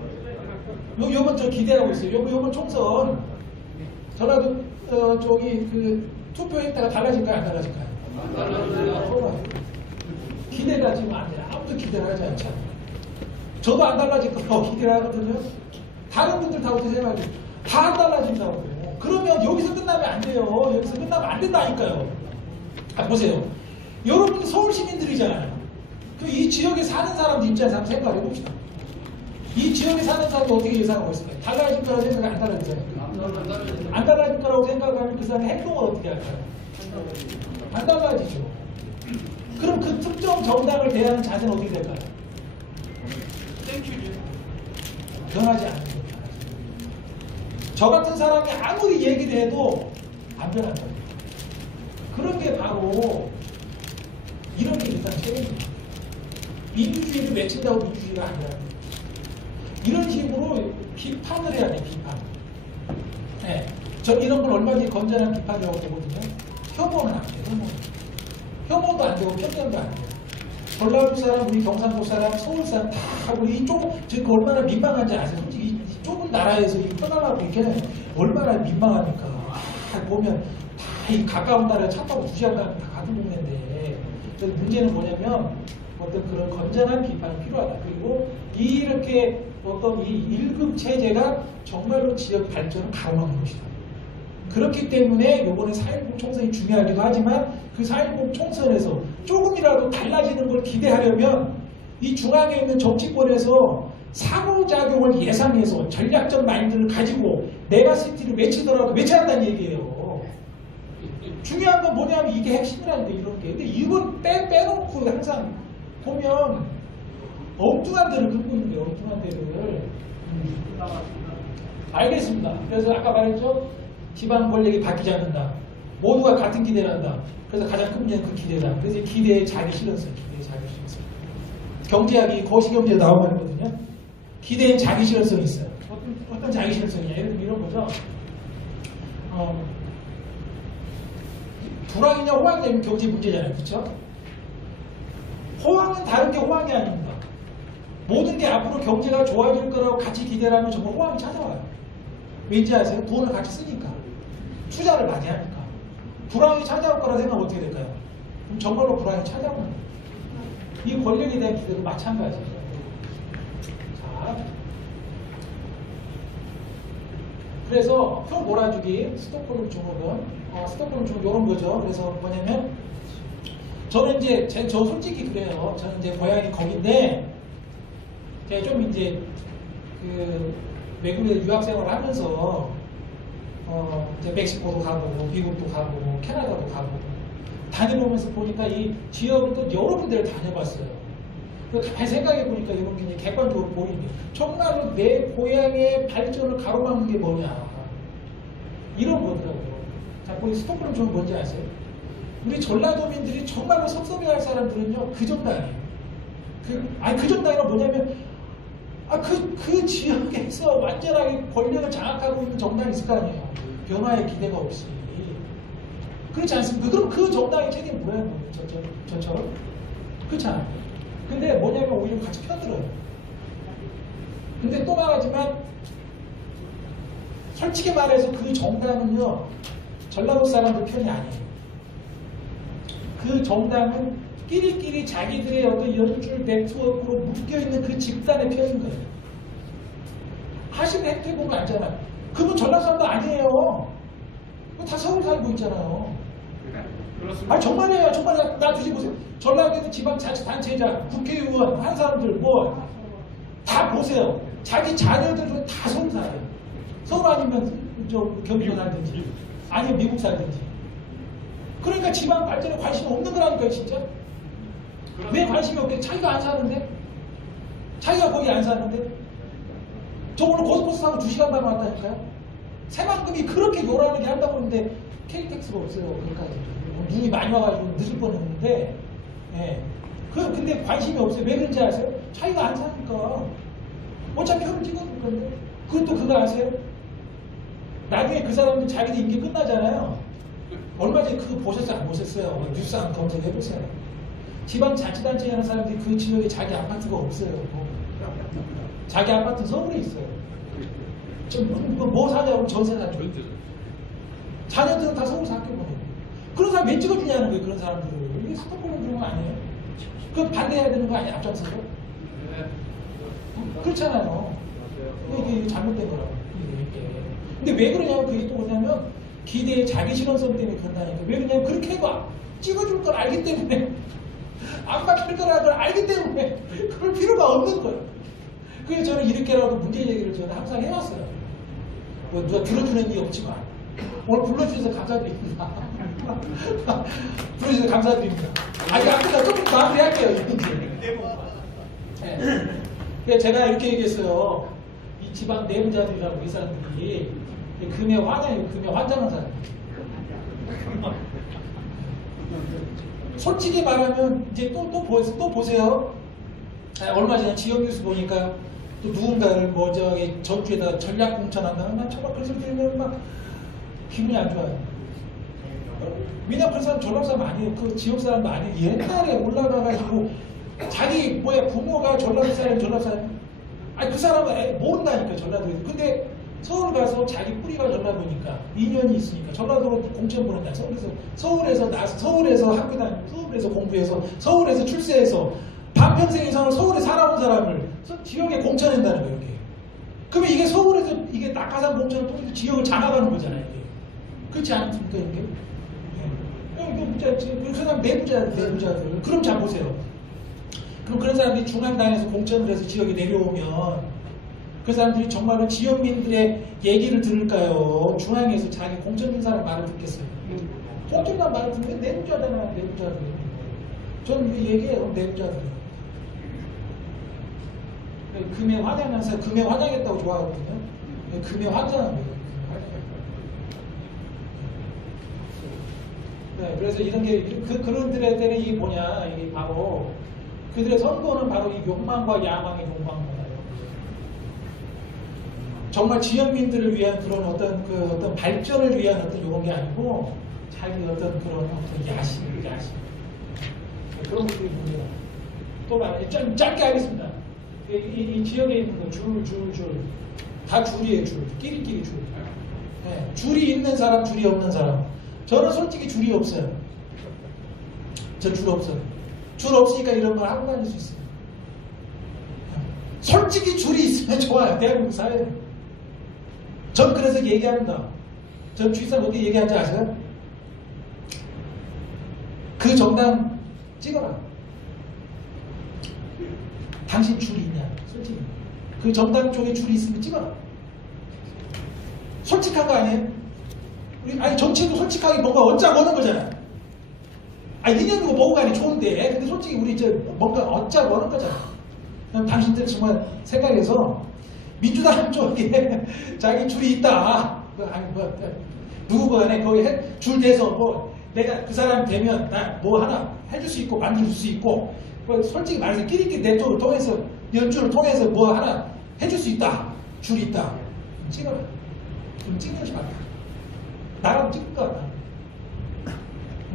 요번 저 기대하고 있어요. 요번 총선 전라도 저기 그 투표했다가 달라질까요? 안 달라질까요? 안 달라져요. 기대가 지금 안 돼요. 아무도 기대를 하지 않잖아요. 저도 안 달라질 거라고 기대를 하거든요. 다른 분들 다 어떻게 생각해요? 다 안 달라진다고. 그러면 여기서 끝나면 안 돼요. 여기서 끝나면 안 된다니까요. 보세요. 여러분 서울 시민들이잖아요. 이 지역에 사는 사람들 입장에서 한번 생각해 봅시다. 이 지역에 사는 사람들 어떻게 예상하고 있을까요? 달라질 거라고 생각하면 안 달라질 거예요. 안 달라질 거라고 생각하면 그 사람의 행동을 어떻게 할까요? 안 달라지죠. 그럼 그 특정 정당을 대하는 자세는 어떻게 될까요? 땡큐죠. 변하지 않는 거예요. 저 같은 사람이 아무리 얘기를 해도 안 변한다. 그런 게 바로 이런 게 일단 최고입니다. 민주주의를 외친다고 민주주의가 아니라 이런 식으로 비판을 해야 돼. 비판. 네. 전 이런 걸 얼마든지 건전한 비판이라고 보거든요. 혐오는 안 돼요. 혐오도 안 되고 편견도 안 돼요. 전라도 사람, 우리 경상도 사람, 서울 사람 다 우리 이쪽 지금 얼마나 민망한지 아세요? 솔직히 이 좁은 나라에서 이 편안하고 이렇게 얼마나 민망합니까? 보면 다 이 가까운 나라에 차 타고 2시간 가면 다 가는 동네인데. 그래서 문제는 뭐냐면 어떤 그런 건전한 비판이 필요하다. 그리고 이렇게 어떤 이 1급 체제가 정말로 지역 발전을 가로막는 것이다. 그렇기 때문에 이번에 4.10 총선이 중요하기도 하지만 그 4.10 총선에서 조금이라도 달라지는 걸 기대하려면 이 중앙에 있는 정치권에서 상호작용을 예상해서 전략적 마인드를 가지고 메가시티를 외치더라도 외쳐야 한다는 얘기예요. 중요한 건 뭐냐면 이게 핵심이라는 게 이런 게. 근데 이건 빼놓고 항상 보면 엉뚱한 데를 긁고 있는 거예요. 엉뚱한 데를. 알겠습니다. 그래서 아까 말했죠. 지방 권력이 바뀌지 않는다. 모두가 같은 기대를 한다. 그래서 가장 큰 문제는 그 기대다. 그래서 기대에 자기 실현성, 기대에 자기 실현성. 경제학이 거시경제 나오고 있거든요. 기대에 자기 실현성이 있어요. 어떤 자기 실현성이냐. 예를 들면 이런 거죠. 불황이냐 호황이냐 경제 문제잖아요. 그렇죠? 호황은 다른 게 호황이 아닙니다. 모든 게 앞으로 경제가 좋아질 거라고 같이 기대를 하면 정말 호황이 찾아와요. 왠지 아세요? 돈을 같이 쓰니까. 투자를 많이 하니까. 불황이 찾아올 거라 생각하면 어떻게 될까요? 그럼 정말로 불황이 찾아오는 거예요. 이 권력에 대한 기대도 마찬가지예요. 자, 그래서 표 몰아주기, 스톡홀름 증후군, 스톡홀름 증후군 이런 거죠. 그래서 뭐냐면 저는 이제 저 솔직히 그래요. 저는 이제 고향이 거긴데 제가 좀 이제 그 외국에 유학생활을 하면서 이제 멕시코도 가보고 미국도 가보고 캐나다도 가보고 다녀보면서 보니까 이 지역을 또 여러 군데를 다녀봤어요. 가만히 생각해 보니까 이런 게 객관적으로 보이는 게 정말로 내 고향의 발전을 가로막는 게 뭐냐 이런 거더라고요. 자, 거기 스톡홀름 좀 뭔지 아세요? 우리 전라도민들이 정말로 섭섭해할 사람들은요 그 정당이에요. 그 정당이란 뭐냐면 그 지역에서 완전하게 권력을 장악하고 있는 정당이 있을 거 아니에요. 변화의 기대가 없이. 그렇지 않습니까? 그럼 그 정당의 책임이 뭐예요? 저처럼? 그렇지 않아요. 근데 뭐냐면 오히려 같이 편들어요. 근데 또 말하지만 솔직히 말해서 그 정당은요 전라도 사람들 편이 아니에요. 그 정당은 끼리끼리 자기들의 어떤 연줄 네트워크로 묶여있는 그 집단의 편인 거예요. 하시는 행태 보면 알잖아요. 그분 전라도 사람도 아니에요. 다 서울 살고 있잖아요. 그렇습니다. 정말이에요. 정말 나 뒤집어보세요. 전라도에도 지방자치단체장, 국회의원, 한 사람들 뭐 다 보세요. 자기 자녀들은 다 서울 살아요. 서울 아니면 경기도 살든지 아니면 미국 살든지. 그러니까 지방 발전에 관심이 없는 거라니까요. 진짜. 왜 관심이 없게? 자기가 안 사는데? 자기가 거기 안 사는데? 저 오늘 고속버스 타고 2시간 반 왔다니까요? 새만큼이 그렇게 요란하게 한다고 하는데 KTX가 없어요. 그러니까 눈이 많이 와가지고 늦을 뻔했는데 예. 근데 관심이 없어요. 왜 그런지 아세요? 자기가 안 사니까. 어차피 표를 찍어줄 건데. 그것도 그거 아세요? 나중에 그 사람들 자기들 임기 끝나잖아요. 얼마 전에 그거 보셨어요? 안 보셨어요? 뉴스 한번 검색해보세요. 지방자치단체에 하는 사람들이 그 지역에 자기 아파트가 없어요. 자기 아파트는 서울에 있어요. 뭐 사냐고 전세 사죠. 자녀들은 다 서울서 학교 보내고. 그런 사람 왜 찍어주냐는 거예요. 그런 사람들을. 이게 스톡홀름 그런 거 아니에요? 그거 반대해야 되는 거 아니에요? 앞장서서? 그렇잖아요. 이게 잘못된 거라고. 이게. 근데 왜 그러냐면 그게 또 뭐냐면 기대의 자기 실현성 때문에 그런다니까. 왜 그러냐면 그렇게 해봐. 찍어줄 걸 알기 때문에. 안 막힐 거라는 걸 알기 때문에 그럴 필요가 없는 거예요. 그래서 저는 이렇게라도 문제 얘기를 저는 항상 해왔어요. 뭐 누가 들어주는 일이 없지만 오늘 불러주셔서 감사드립니다. 불러주셔서 감사드립니다. 아니 아까 조금 마무리할게요. 네. 제가 이렇게 얘기했어요. 이 지방 내부자들이라고 이 사람들이 금에 환장이에요. 금에 환장한 사람. 솔직히 말하면 이제 또 보세요. 얼마 전에 지역 뉴스 보니까 또 누군가를 뭐 저기 전주에다가 전략 공천한다. 난 정말 그 소리 들으면 막 기분이 안 좋아요. 왜냐면 그 사람 전라도 사람 아니에요. 그 지역 사람도 아니에요. 옛날에 올라가가지고 자기 부모가 전라도 사람. 아니 그 사람은 모른다니까 전라도에. 근데 서울 가서 자기 뿌리가 전라도니까 인연이 있으니까 전라도로 공천 보낸다. 서울에서 나서 서울에서 학교 다니고 서울에서 공부해서 서울에서 출세해서 반평생 이상을 서울에 살아온 사람을 지역에 공천한다는 거예요. 이게. 그러면 이게 서울에서 이게 낙하산 공천을 통해서 지역을 장악하는 거잖아요. 이게. 그렇지 않습니까 이게? 그 사람 내부자들. 그럼 잘 보세요. 그럼 그런 사람들이 중앙당에서 공천을 해서 지역에 내려오면 그 사람들이 정말로 지역민들의 얘기를 들을까요? 중앙에서 자기 공천인 사람 말을 듣겠어요. 공천만 말을 듣는 게 내부자잖아요. 내부자들. 저는 이 얘기해요. 내부자들. 금에 환장하면서 금에 환장했다고 좋아하거든요. 금에 환장하는 거예요. 네, 그래서 이런 게 그런들의 이게 뭐냐? 이게 바로 그들의 선거는 바로 이 욕망과 야망의 욕망이에요. 정말 지역민들을 위한 그런 어떤 발전을 위한 어떤 이런 게 아니고 자기 어떤 그런 야심. 그런 것들이 뭐예요? 또 말하면 짧게 하겠습니다. 이 지역에 있는 거 줄. 다 줄이에요, 줄. 끼리끼리 줄. 네, 줄이 있는 사람, 줄이 없는 사람. 저는 솔직히 줄이 없어요. 저 줄 없어요. 줄 없으니까 이런 걸 하고 다닐 수 있어요. 솔직히 줄이 있으면 좋아요. 대한민국 사회에. 전 그래서 얘기합니다. 전 주의사람 어디 얘기하는지 아세요? 그 정당 찍어라. 당신 줄이 있냐? 솔직히. 그 정당 쪽에 줄이 있으면 찍어라. 솔직한 거 아니에요? 아니 정치도 솔직하게 뭔가 얻자고 거잖아요. 아니 인연이고 뭐고 간에 좋은데 근데 솔직히 우리 이제 뭔가 얻자고 하는 거잖아. 그럼 당신들 정말 생각해서 민주당 쪽에 자기 줄이 있다. 아니 누구 간에 거기 줄 대서 뭐 내가 그 사람 되면 나 뭐 하나 해줄 수 있고 만들 수 있고 뭐 솔직히 말해서 끼리끼리 내 쪽을 통해서 연주를 통해서 뭐 하나 해줄 수 있다. 줄이 있다. 찍어라. 그럼 찍는 것이 맞다. 나라도 찍을 거 같다.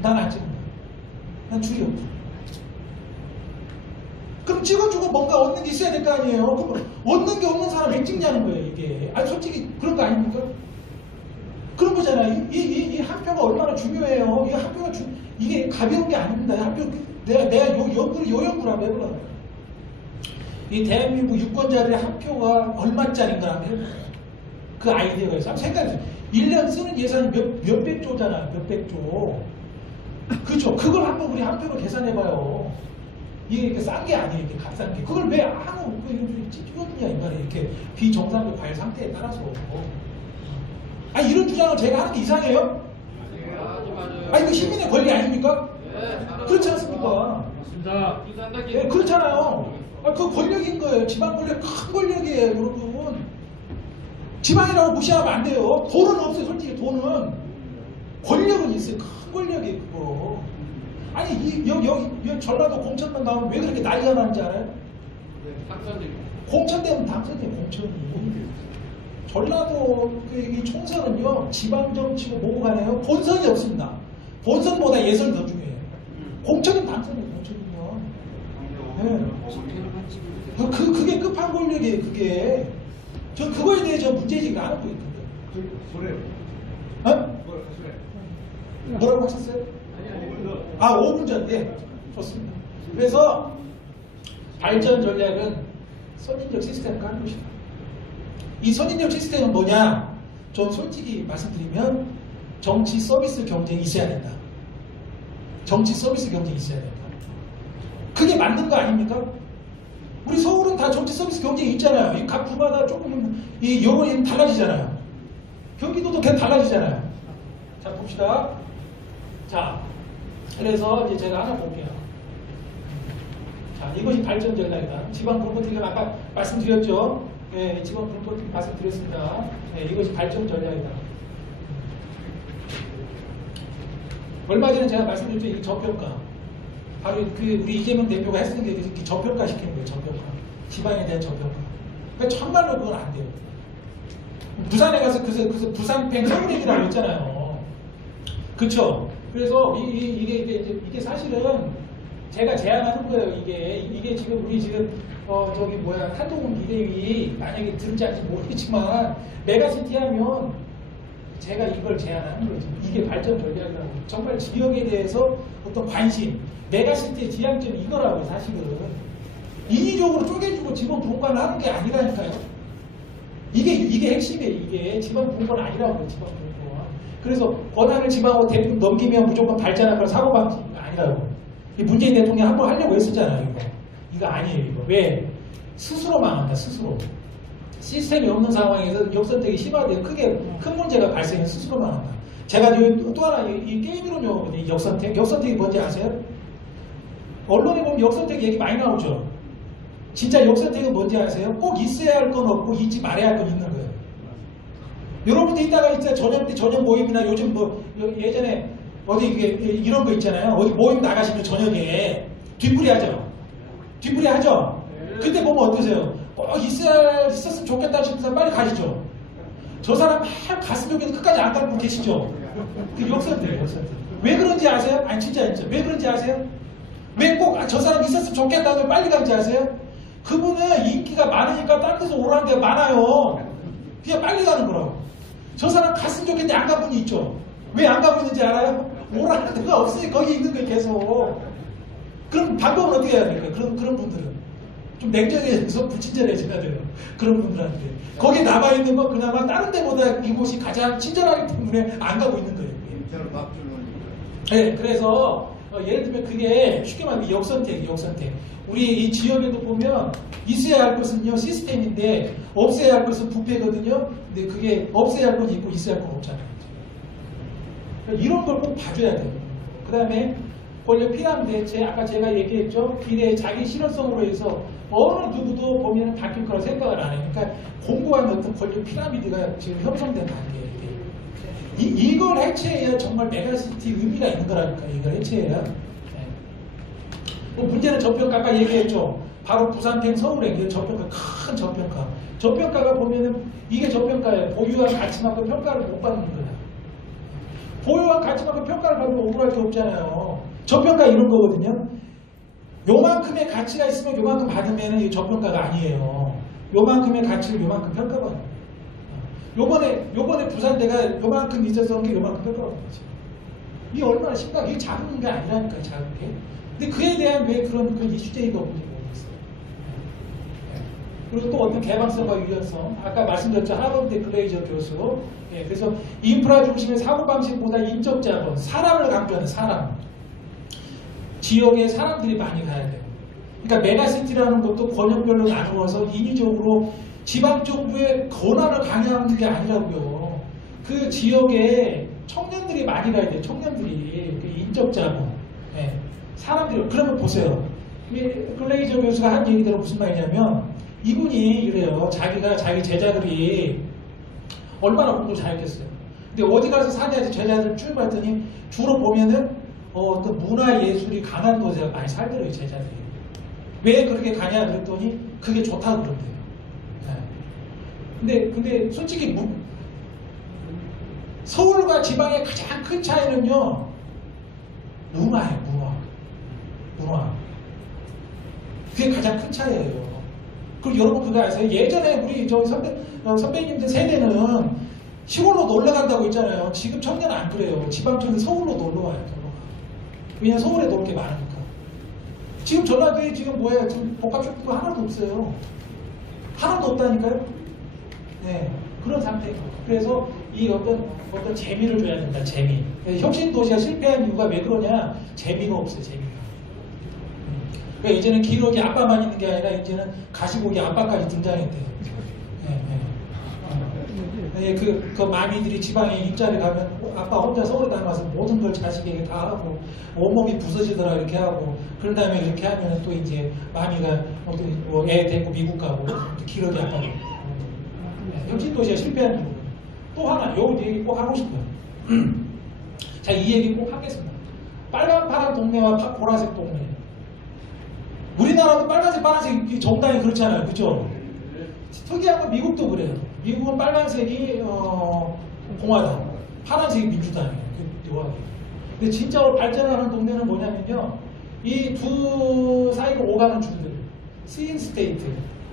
난 안 찍는다. 난 줄이 없다. 그럼 찍어주고 뭔가 얻는 게 있어야 될 거 아니에요? 그럼 얻는 게 없는 사람 왜 찍냐는 거예요, 이게. 아니, 솔직히 그런 거 아닙니까? 그런 거잖아요. 이 한 표가 얼마나 중요해요. 이 한 표가 이게 가벼운 게 아닙니다. 한 표, 내가 요 연구를 한번 해보라. 이 대한민국 유권자들의 한 표가 얼마짜리인가 한번 해보라. 그 아이디어가 있어. 한번 생각해보세요. 1년 쓰는 예산이 몇백 조잖아요. 몇백 조. 그렇죠. 그걸 한번 우리 한 표로 계산해봐요. 이게 이렇게 싼 게 아니에요. 이렇게 값싼 게. 그걸 왜 아무 찍어주냐, 이 말이에요. 이렇게 비정상적 과열 상태에 따라서. 아니, 이런 주장을 제가 하는 게 이상해요? 아니, 이거 시민의 권리 아닙니까? 그렇지 않습니까? 맞습니다. 네, 그렇잖아요. 그 권력인 거예요. 지방 권력, 큰 권력이에요, 여러분. 지방이라고 무시하면 안 돼요. 돈은 없어요, 솔직히 돈은. 권력은 있어요. 큰 권력이에요, 그거. 아니, 여기 전라도 공천만 나오면 왜 그렇게 난리가 나는지 알아요? 공천되면 당선돼요, 공천이. 전라도 이 총선은요, 지방정치고 뭐고 간에요, 본선이 없습니다. 본선보다 예선이 더 중요해요. 공천은 당선이에요, 공천은요. 네. 그게 끝판 권력이에요, 그게. 저 그거에 대해 저 문제제기가 안 하고 있거든요. 소래요. 어? 뭐라고 하셨어요? 아, 5분 전. 예. 좋습니다. 그래서 발전 전략은 선진적 시스템을 까는 것이다. 이 선진적 시스템은 뭐냐? 전 솔직히 말씀드리면 정치 서비스 경쟁이 있어야 된다. 정치 서비스 경쟁이 있어야 된다. 그게 맞는 거 아닙니까? 우리 서울은 다 정치 서비스 경쟁이 있잖아요. 이 각 구마다 조금 이 여론이 달라지잖아요. 경기도도 계속 달라지잖아요. 자, 봅시다. 자, 그래서 이제 제가 하나 볼게요. 자, 이것이 발전 전략이다. 지방 공무원들이 아까 말씀드렸죠. 예, 지방 분포 말씀드렸습니다. 예, 이것이 발전 전략이다. 얼마 전에 제가 말씀드렸죠. 이 저평가. 바로 그 우리 이재명 대표가 했던 게 저평가 시키는 거예요. 저평가. 지방에 대한 저평가. 그러니까 정말로 그건 안 돼요. 부산에 가서 그래서 부산팽 서울행이라고 했잖아요. 그쵸? 그래서 이게 사실은 제가 제안하는 거예요. 이게 지금 우리 지금 저기 뭐야 한동훈 비대위 만약에 들을지 않을지 모르겠지만 메가시티 하면 제가 이걸 제안하는 거죠. 이게 발전 전략이라고. 정말 지역에 대해서 어떤 관심, 메가시티의 지향점이 이거라고요. 사실은 인위적으로 쪼개주고 지방 분권을 하는 게 아니라니까요. 이게 핵심이에요. 이게 지방 분권 아니라고요. 지방 분권. 그래서 권한을 지방으로 대충 넘기면 무조건 발전할 걸 사고방식이 아니라고. 문재인 대통령이 한번 하려고 했었잖아요. 이거 아니에요. 이거. 왜? 스스로 망한다. 스스로. 시스템이 없는 상황에서 역선택이 심화되어 큰 문제가 발생해서 스스로 망한다. 제가 또 하나 이 게임이론 용어거든요. 역선택. 역선택이 뭔지 아세요? 언론에 보면 역선택 얘기 많이 나오죠. 진짜 역선택은 뭔지 아세요? 꼭 있어야 할 건 없고 있지 말아야 할 건 있는 거예요. 여러분들 이따가 진짜 저녁 모임이나 요즘 뭐 예전에 어디 이런 거 있잖아요. 어디 모임 나가시면 저녁에 뒷풀이 하죠. 뒷풀이 하죠. 그때 보면 어떠세요? 있었으면 좋겠다 싶은 사람 빨리 가시죠. 저 사람 막 가슴 여기서 끝까지 안 가고 계시죠. 그 역선택이에요. 역선택. 왜 그런지 아세요? 아니 진짜 왜 그런지 아세요? 왜 꼭 저 사람 있었으면 좋겠다고 빨리 가는지 아세요? 그분은 인기가 많으니까 딴 데서 오라는 데 많아요. 그냥 빨리 가는 거라고. 저 사람 갔으면 좋겠는데 안 간 분이 있죠. 왜 안 가고 있는지 알아요? 오라는 데가 없으니 거기 있는 거예요. 계속. 그럼 방법은 어떻게 해야 될까요? 그런 분들은 좀 냉정해서 불친절해져야 돼요. 그런 분들한테. 거기 남아있는 건 그나마 다른 데보다 이곳이 가장 친절하기 때문에 안 가고 있는 거예요. 네, 그래서 예를 들면 그게 쉽게 말하면 역선택. 우리 이 지역에도 보면 있어야 할 것은요 시스템인데 없애야 할 것은 부패거든요. 근데 그게 없애야 할 건 있고 있어야 할 건 없잖아요. 이런 걸 꼭 봐줘야 돼요. 그 다음에 권력 피라미드, 아까 제가 얘기했죠. 비례 자기 실효성으로 해서 어느 누구도 보면 바뀔 거라고 생각을 안 해요. 그러니까 공고한 어떤 권력 피라미드가 지금 형성된다는 게 이걸 해체해야 정말 메가시티 의미가 있는 거라니까. 이걸 해체해야. 문제는 저평가 아까 얘기했죠. 바로 부산팽 서울행 저평가 큰 저평가. 저평가가 보면은 이게 저평가예요. 보유한 가치만큼 평가를 못 받는 거야. 보유한 가치만큼 평가를 받으면 억울할 게 없잖아요. 저평가 이런 거거든요. 요만큼의 가치가 있으면 요만큼 받으면 이게 저평가가 아니에요. 요만큼의 가치를 요만큼 평가받는 거예요. 요번에 부산대가 요만큼 있어서 게 요만큼 평가받는 거죠. 이게 얼마나 심각해. 이게 작은 게 아니라니까요. 작은 게. 근데 그에 대한 왜 그런 이슈 제기가 없는지 모르겠어요. 그리고 또 어떤 개방성과 유연성. 아까 말씀드렸죠. 하버드 클레이저 교수. 예, 그래서 인프라 중심의 사고방식보다 인적 자본, 사람을 강조하는 사람. 지역에 사람들이 많이 가야 돼요. 그러니까 메가시티라는 것도 권역별로 나누어서 인위적으로 지방정부의 권한을 강요하는 게 아니라고요. 그 지역에 청년들이 많이 가야 돼요. 청년들이. 그 인적 자본. 예. 사람들이. 그러면 보세요. 클레이저 교수가 한 얘기대로 무슨 말이냐면 이분이 이래요. 자기 제자들이 얼마나 공부 잘했겠어요. 근데 어디 가서 사냐지 제자들 쭉 봤더니 주로 보면은 어떤 문화예술이 강한 곳에 많이 살더래요. 제자들이. 왜 그렇게 가냐 그랬더니 그게 좋다고 그런대요. 네. 근데 솔직히 서울과 지방의 가장 큰 차이는요. 문화예요. 문화. 그게 가장 큰 차이예요. 그리고 여러분 그거 아세요? 예전에 우리 선배님들 세대는 시골로 놀러 간다고 했잖아요. 지금 청년 안 그래요. 지방 청년 서울로 놀러 와요. 왜냐면 서울에 놀 게 많으니까. 지금 전라도에 지금 뭐예요? 지금 복합축구가 하나도 없어요. 하나도 없다니까요. 네, 그런 상태예요. 그래서 이 어떤 재미를 줘야 된다. 재미. 혁신도시가 실패한 이유가 왜 그러냐? 재미가 없어요. 재미가. 그러니까 이제는 기록이 아빠만 있는 게 아니라 이제는 가시고기 아빠까지 등장했대요. 그 마미들이 지방에 입자리 가면 아빠 혼자 서울에 나가서 모든 걸 자식에게 다 하고 온몸이 부서지더라 이렇게 하고 그런 다음에 이렇게 하면 또 이제 마미가 애 데리고 미국 가고 기록이 아빠고 네, 혁신도시가 실패한 이유. 또 하나, 요 얘기 꼭 하고 싶어요. 자, 이 얘기 꼭 하겠습니다. 빨간 파란 동네와 보라색 동네. 우리나라도 빨간색 파란색 정당이 그렇잖아요. 그죠? 특이한 건 미국도 그래요. 미국은 빨간색이 공화당, 파란색이 민주당이에요. 그 묘하게. 근데 진짜로 발전하는 동네는 뭐냐면요. 이 두 사이로 오가는 주들, 스윙 스테이트.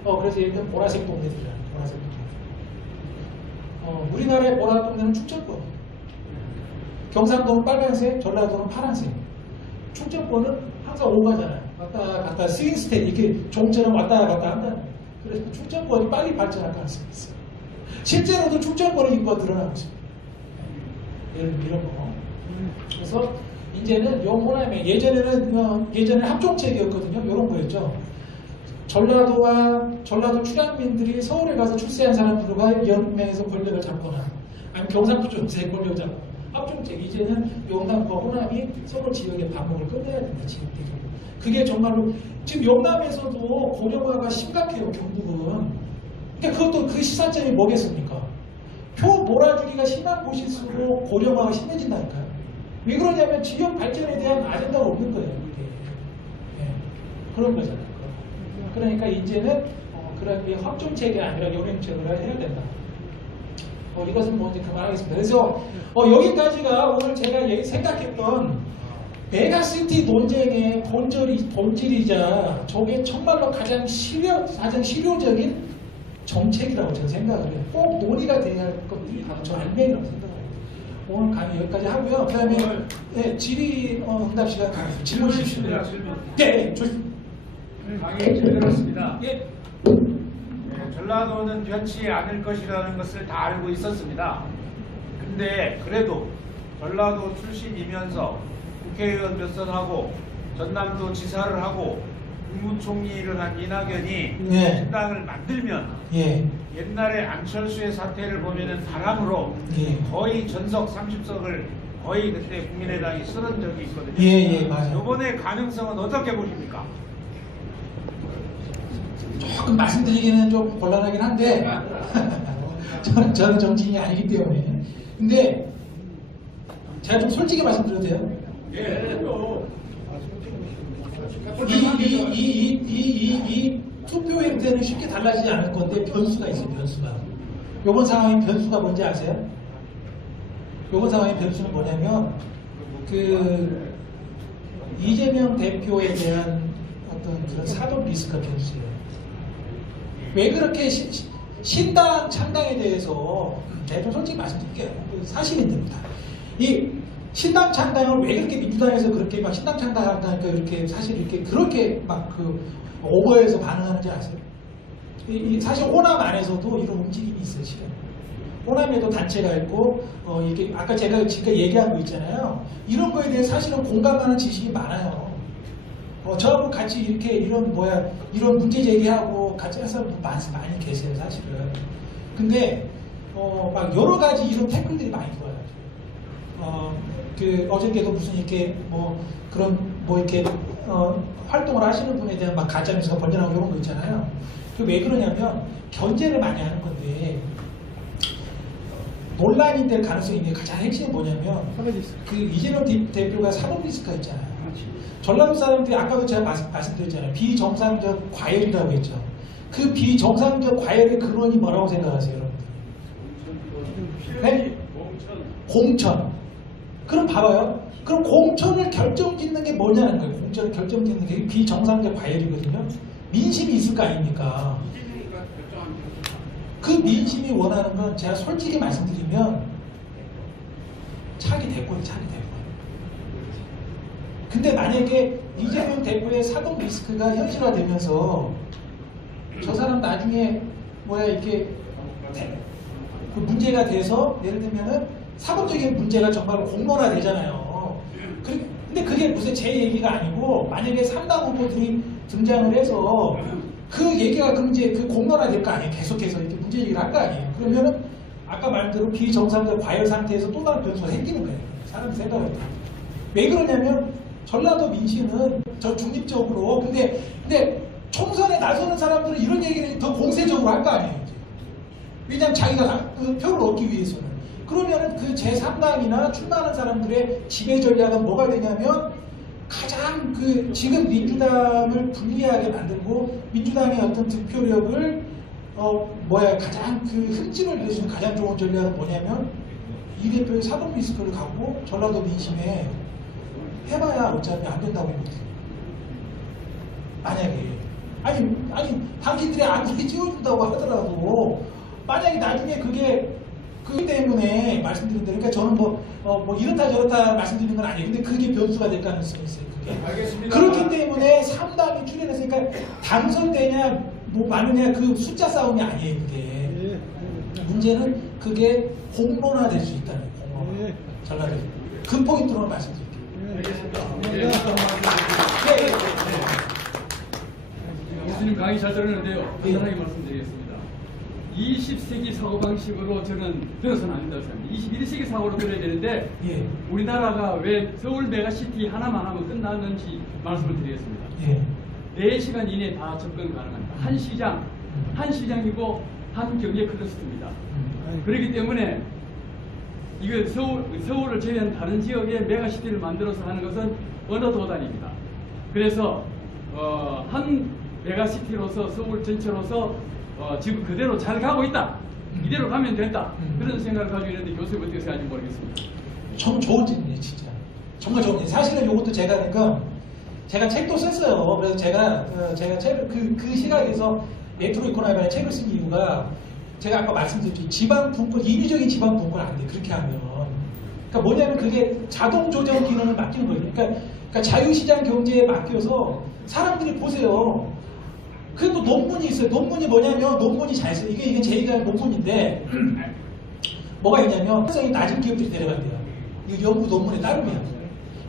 그래서 예를 들면 보라색 동네들이잖아요. 보라색 동네. 우리나라의 보라색 동네는 충청권. 경상도는 빨간색, 전라도는 파란색. 충청권은 항상 오가잖아요. 왔다 갔다 스윙 스테이트, 이렇게 종처럼 왔다 갔다 한다는 거예요. 그래서 충청권이 빨리 발전할 가능성이 있어요. 실제로도 충청권의 인구가 늘어나고 있습니다. 예를 들면 이런 거. 그래서 이제는 요 호남에 예전에 합종책이었거든요. 이런 거였죠. 전라도 출향민들이 서울에 가서 출세한 사람들과 연맹해서 권력을 잡거나 아니면 경상도 쪽에서 권력을 잡거나 합종책. 이제는 영남과 호남이 서울 지역의 반목을 끝내야 된다. 지역대적으로. 그게 정말로 지금 영남에서도 고령화가 심각해요. 경북은. 그러니까 그것도 그 시사점이 뭐겠습니까? 표 몰아주기가 심한 곳일수록 고령화가 심해진다니까요. 왜 그러냐면 지역 발전에 대한 아젠다가 없는 거예요. 네. 그런 거잖아요. 그러니까 이제는 그런 합종책이 아니라 연행책을 해야 된다. 이것은 뭐 이제 그만하겠습니다. 그래서 여기까지가 오늘 제가 생각했던 메가시티 논쟁의 본질이자 저게 정말로 가장 실효적인 정책이라고 저는 생각을 해요. 꼭 논의가 돼야 할 것들이 바로 저 알맹이라고 생각을 해요. 오늘 강의 여기까지 하고요. 그 다음에 네, 질의 응답 시간 질문 주십시오. 네, 강의 잘 들었습니다. 예. 전라도는 변치 않을 것이라는 것을 다 알고 있었습니다. 근데 그래도 전라도 출신이면서 국회의원 몇 선 하고 전남도 지사를 하고 국무총리를 한 이낙연이 네. 신당을 만들면 예. 옛날에 안철수의 사태를 보면은 바람으로 예. 거의 전석 30석을 거의 그때 국민의당이 쓸은 적이 있거든요. 예, 맞아요. 이번에 가능성은 어떻게 보십니까? 조금 말씀드리기는 좀 곤란하긴 한데 저는 정치인이 아니기 때문에. 근데 제가 좀 솔직히 말씀드려도 돼요? 이 투표 행태는 쉽게 달라지지 않을 건데 변수가 있어요. 변수가. 요번 상황의 변수가 뭔지 아세요? 요번 상황의 변수는 뭐냐면 그 이재명 대표에 대한 어떤 그런 사법 리스크가 변수예요. 왜 그렇게 신당 창당에 대해서 제가 좀 솔직히 말씀드릴게요. 사실입니다. 이 신당 창당을 왜 그렇게 민주당에서 그렇게 막 신당 창당하니까 이렇게 사실 이렇게 그렇게 막 그 오버해서 반응하는지 아세요? 사실 호남 안에서도 이런 움직임이 있어요. 실은. 호남에도 단체가 있고 이게 아까 제가 지금 얘기한 거 있잖아요. 이런 거에 대해 사실은 공감하는 지식이 많아요. 저하고 같이 이렇게 이런 문제 제기하고 같이 할 사람 많이 계세요, 사실은. 근데 막 여러 가지 이런 태클들이 많이 들어와요. 어저께도 무슨 이렇게 이렇게 활동을 하시는 분에 대한 막 가짜뉴스가 번져나오고 이런 거 있잖아요. 왜 그러냐면 견제를 많이 하는 건데 논란이 될 가능성이 있는 가장 핵심이 뭐냐면 그 이재명 대표가 사법 리스크가 있잖아요. 전라도 사람들이 아까도 제가 말씀드렸잖아요. 비정상적 과열이라고 했죠. 그 비정상적 과열의 근원이 뭐라고 생각하세요, 여러분들? 네? 공천. 그럼 봐봐요. 그럼 공천을 결정짓는 게 뭐냐는 거예요. 공천을 결정짓는 게 비정상적 과열이거든요. 민심이 있을 거 아닙니까? 그 민심이 원하는 건 제가 솔직히 말씀드리면 차기 대권. 근데 만약에 이재명 대표의 사법 리스크가 현실화되면서 저 사람 나중에 이렇게 그 문제가 돼서 예를 들면은 사법적인 문제가 정말 공론화되잖아요. 근데 그게 무슨 제 얘기가 아니고 만약에 3당 후보들이 등장을 해서 그 얘기가 그럼 이제 그 공론화될 거 아니에요. 계속해서 이렇게 문제 제기를 할 거 아니에요. 그러면은 아까 말대로 비정상적 과열 상태에서 또 다른 변수가 생기는 거예요. 사람이 생각할 때. 왜 그러냐면 전라도 민심은 저 중립적으로 근데 총선에 나서는 사람들은 이런 얘기를 더 공세적으로 할 거 아니에요. 이제. 왜냐하면 자기가 그 표를 얻기 위해서는. 그러면은 그 제3당이나 출마하는 사람들의 지배 전략은 뭐가 되냐면 가장 그 지금 민주당을 불리하게 만들고 민주당의 어떤 득표력을 가장 그 흠집을 낼 수 있는 가장 좋은 전략은 뭐냐면 이 대표의 사법 리스크를 갖고 전라도 민심에 해봐야 어차피 안 된다고 했거든요. 만약에 아니 당신들이 아무리 찍어준다고 하더라도 만약에 나중에 그게 그 때문에 말씀드린 대로 그러니까 저는 뭐 이렇다 저렇다 말씀드리는 건 아니에요. 근데 그게 변수가 될 가능성이 있어요. 그게. 알겠습니다. 그렇기 때문에 3당이 출연했으니까 당선되냐 뭐 많으냐 그 숫자 싸움이 아니에요. 그게. 문제는 그게 공론화 될 수 있다는 거예요. 공론화. 전라도. 그 포인트로 말씀드릴게요. 알겠습니다. 교수님 강의 잘 들었는데요. 간단하게 말씀드리겠습니다. 20세기 사고방식으로 저는 들어서는 안 된다고 생각합니다. 21세기 사고로 들어야 되는데 예. 우리나라가 왜 서울 메가시티 하나만 하면 끝나는지 말씀을 드리겠습니다. 예. 4시간 이내에 다 접근 가능합니다. 한 시장이고 한 경제 클러스터입니다. 그렇기 때문에 이거 서울을 제외한 다른 지역의 메가시티를 만들어서 하는 것은 언어 도단입니다. 그래서 한 메가시티로서 서울 전체로서 지금 그대로 잘 가고 있다. 이대로 가면 된다. 그런 생각을 가지고 있는데 교수님 어떻게 생각하는지 모르겠습니다. 정 좋은 질문이에요, 진짜. 정말 좋은 질문. 사실은 이것도 제가 책도 썼어요. 그래서 제가 책을 그 시각에서 메트로 이코노미에 책을 쓴 이유가 제가 아까 말씀드렸죠. 지방 분권, 인위적인 지방 분권 안 돼. 그렇게 하면. 그러니까 뭐냐면 그게 자동 조정 기능을 맡기는 거예요. 그러니까 자유시장 경제에 맡겨서 사람들이 보세요. 그리고 논문이 있어요. 논문이 뭐냐면 논문이 잘 써요. 이게 제 얘기하는 논문인데 뭐가 있냐면 활성이 낮은 기업들이 내려간대요. 이거 연구 논문에 따르면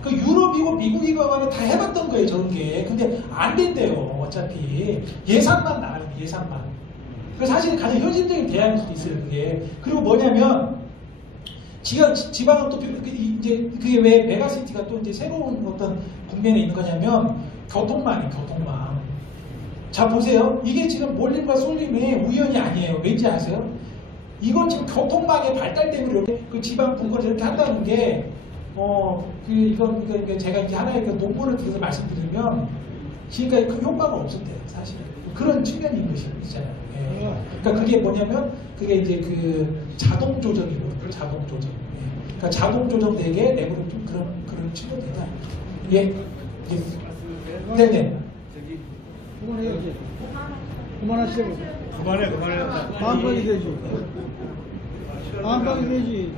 그 유럽이고 미국이고 다 해봤던 거예요. 저런 게. 근데 안 된대요. 어차피 예산만 나가요. 예산만. 그래서 사실 가장 현실적인 대안일 수도 있어요. 그게. 그리고 뭐냐면 지방은 또 이제 그게 왜 메가시티가 또 이제 새로운 어떤 국면에 있는 거냐면 교통망이에요. 교통망. 자 보세요. 이게 지금 몰림과 쏠림이 우연이 아니에요. 왠지 아세요? 이건 지금 교통망의 발달 때문에 이렇게 그 지방 분권을 이렇게 한다는 게 이건 제가 이제 하나의 그 논문을 들어서 말씀드리면 지금까지 큰 효과가 없었대요. 사실은 그런 측면인 것이 있잖아요. 예. 그러니까 그게 뭐냐면 그게 이제 그 자동 조정이거든요. 자동 조정. 예. 그러니까 자동 조정되게 내부는 좀 그런 측면이다. 예. 네네. 그만해요 이제. 그만하시죠. 그만해. 다음 방이 되지. 다음 방이 되지.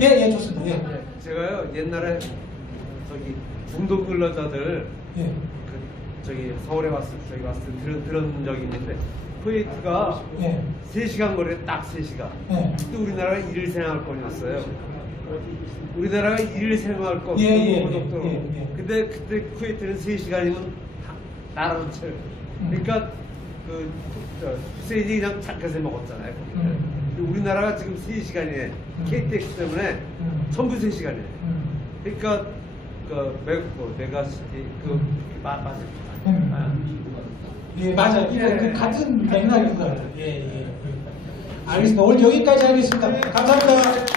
예, 좋습니다. 예. 제가요 옛날에 중도 근로자들 예. 서울에 왔을 때 들은 적이 있는데 쿠웨이트가 예. 3시간 거리에 딱 3시간. 예. 그때 우리나라가 일일 생활권이었어요. 우리나라가 일일 생활권. 예. 근데 그때 쿠웨이트는 3시간이면 나라로 채. 그러니까 후세인이 그냥 착해서 먹었잖아요. 근데 우리나라가 지금 3시간이에요. KTX 때문에 전부 3시간이에요. 그러니까 메가시티 맞아요. 예, 맞아요. 그 같은 맥락인 것 같아요. 예. 알겠습니다. 오늘 여기까지 하겠습니다. 감사합니다.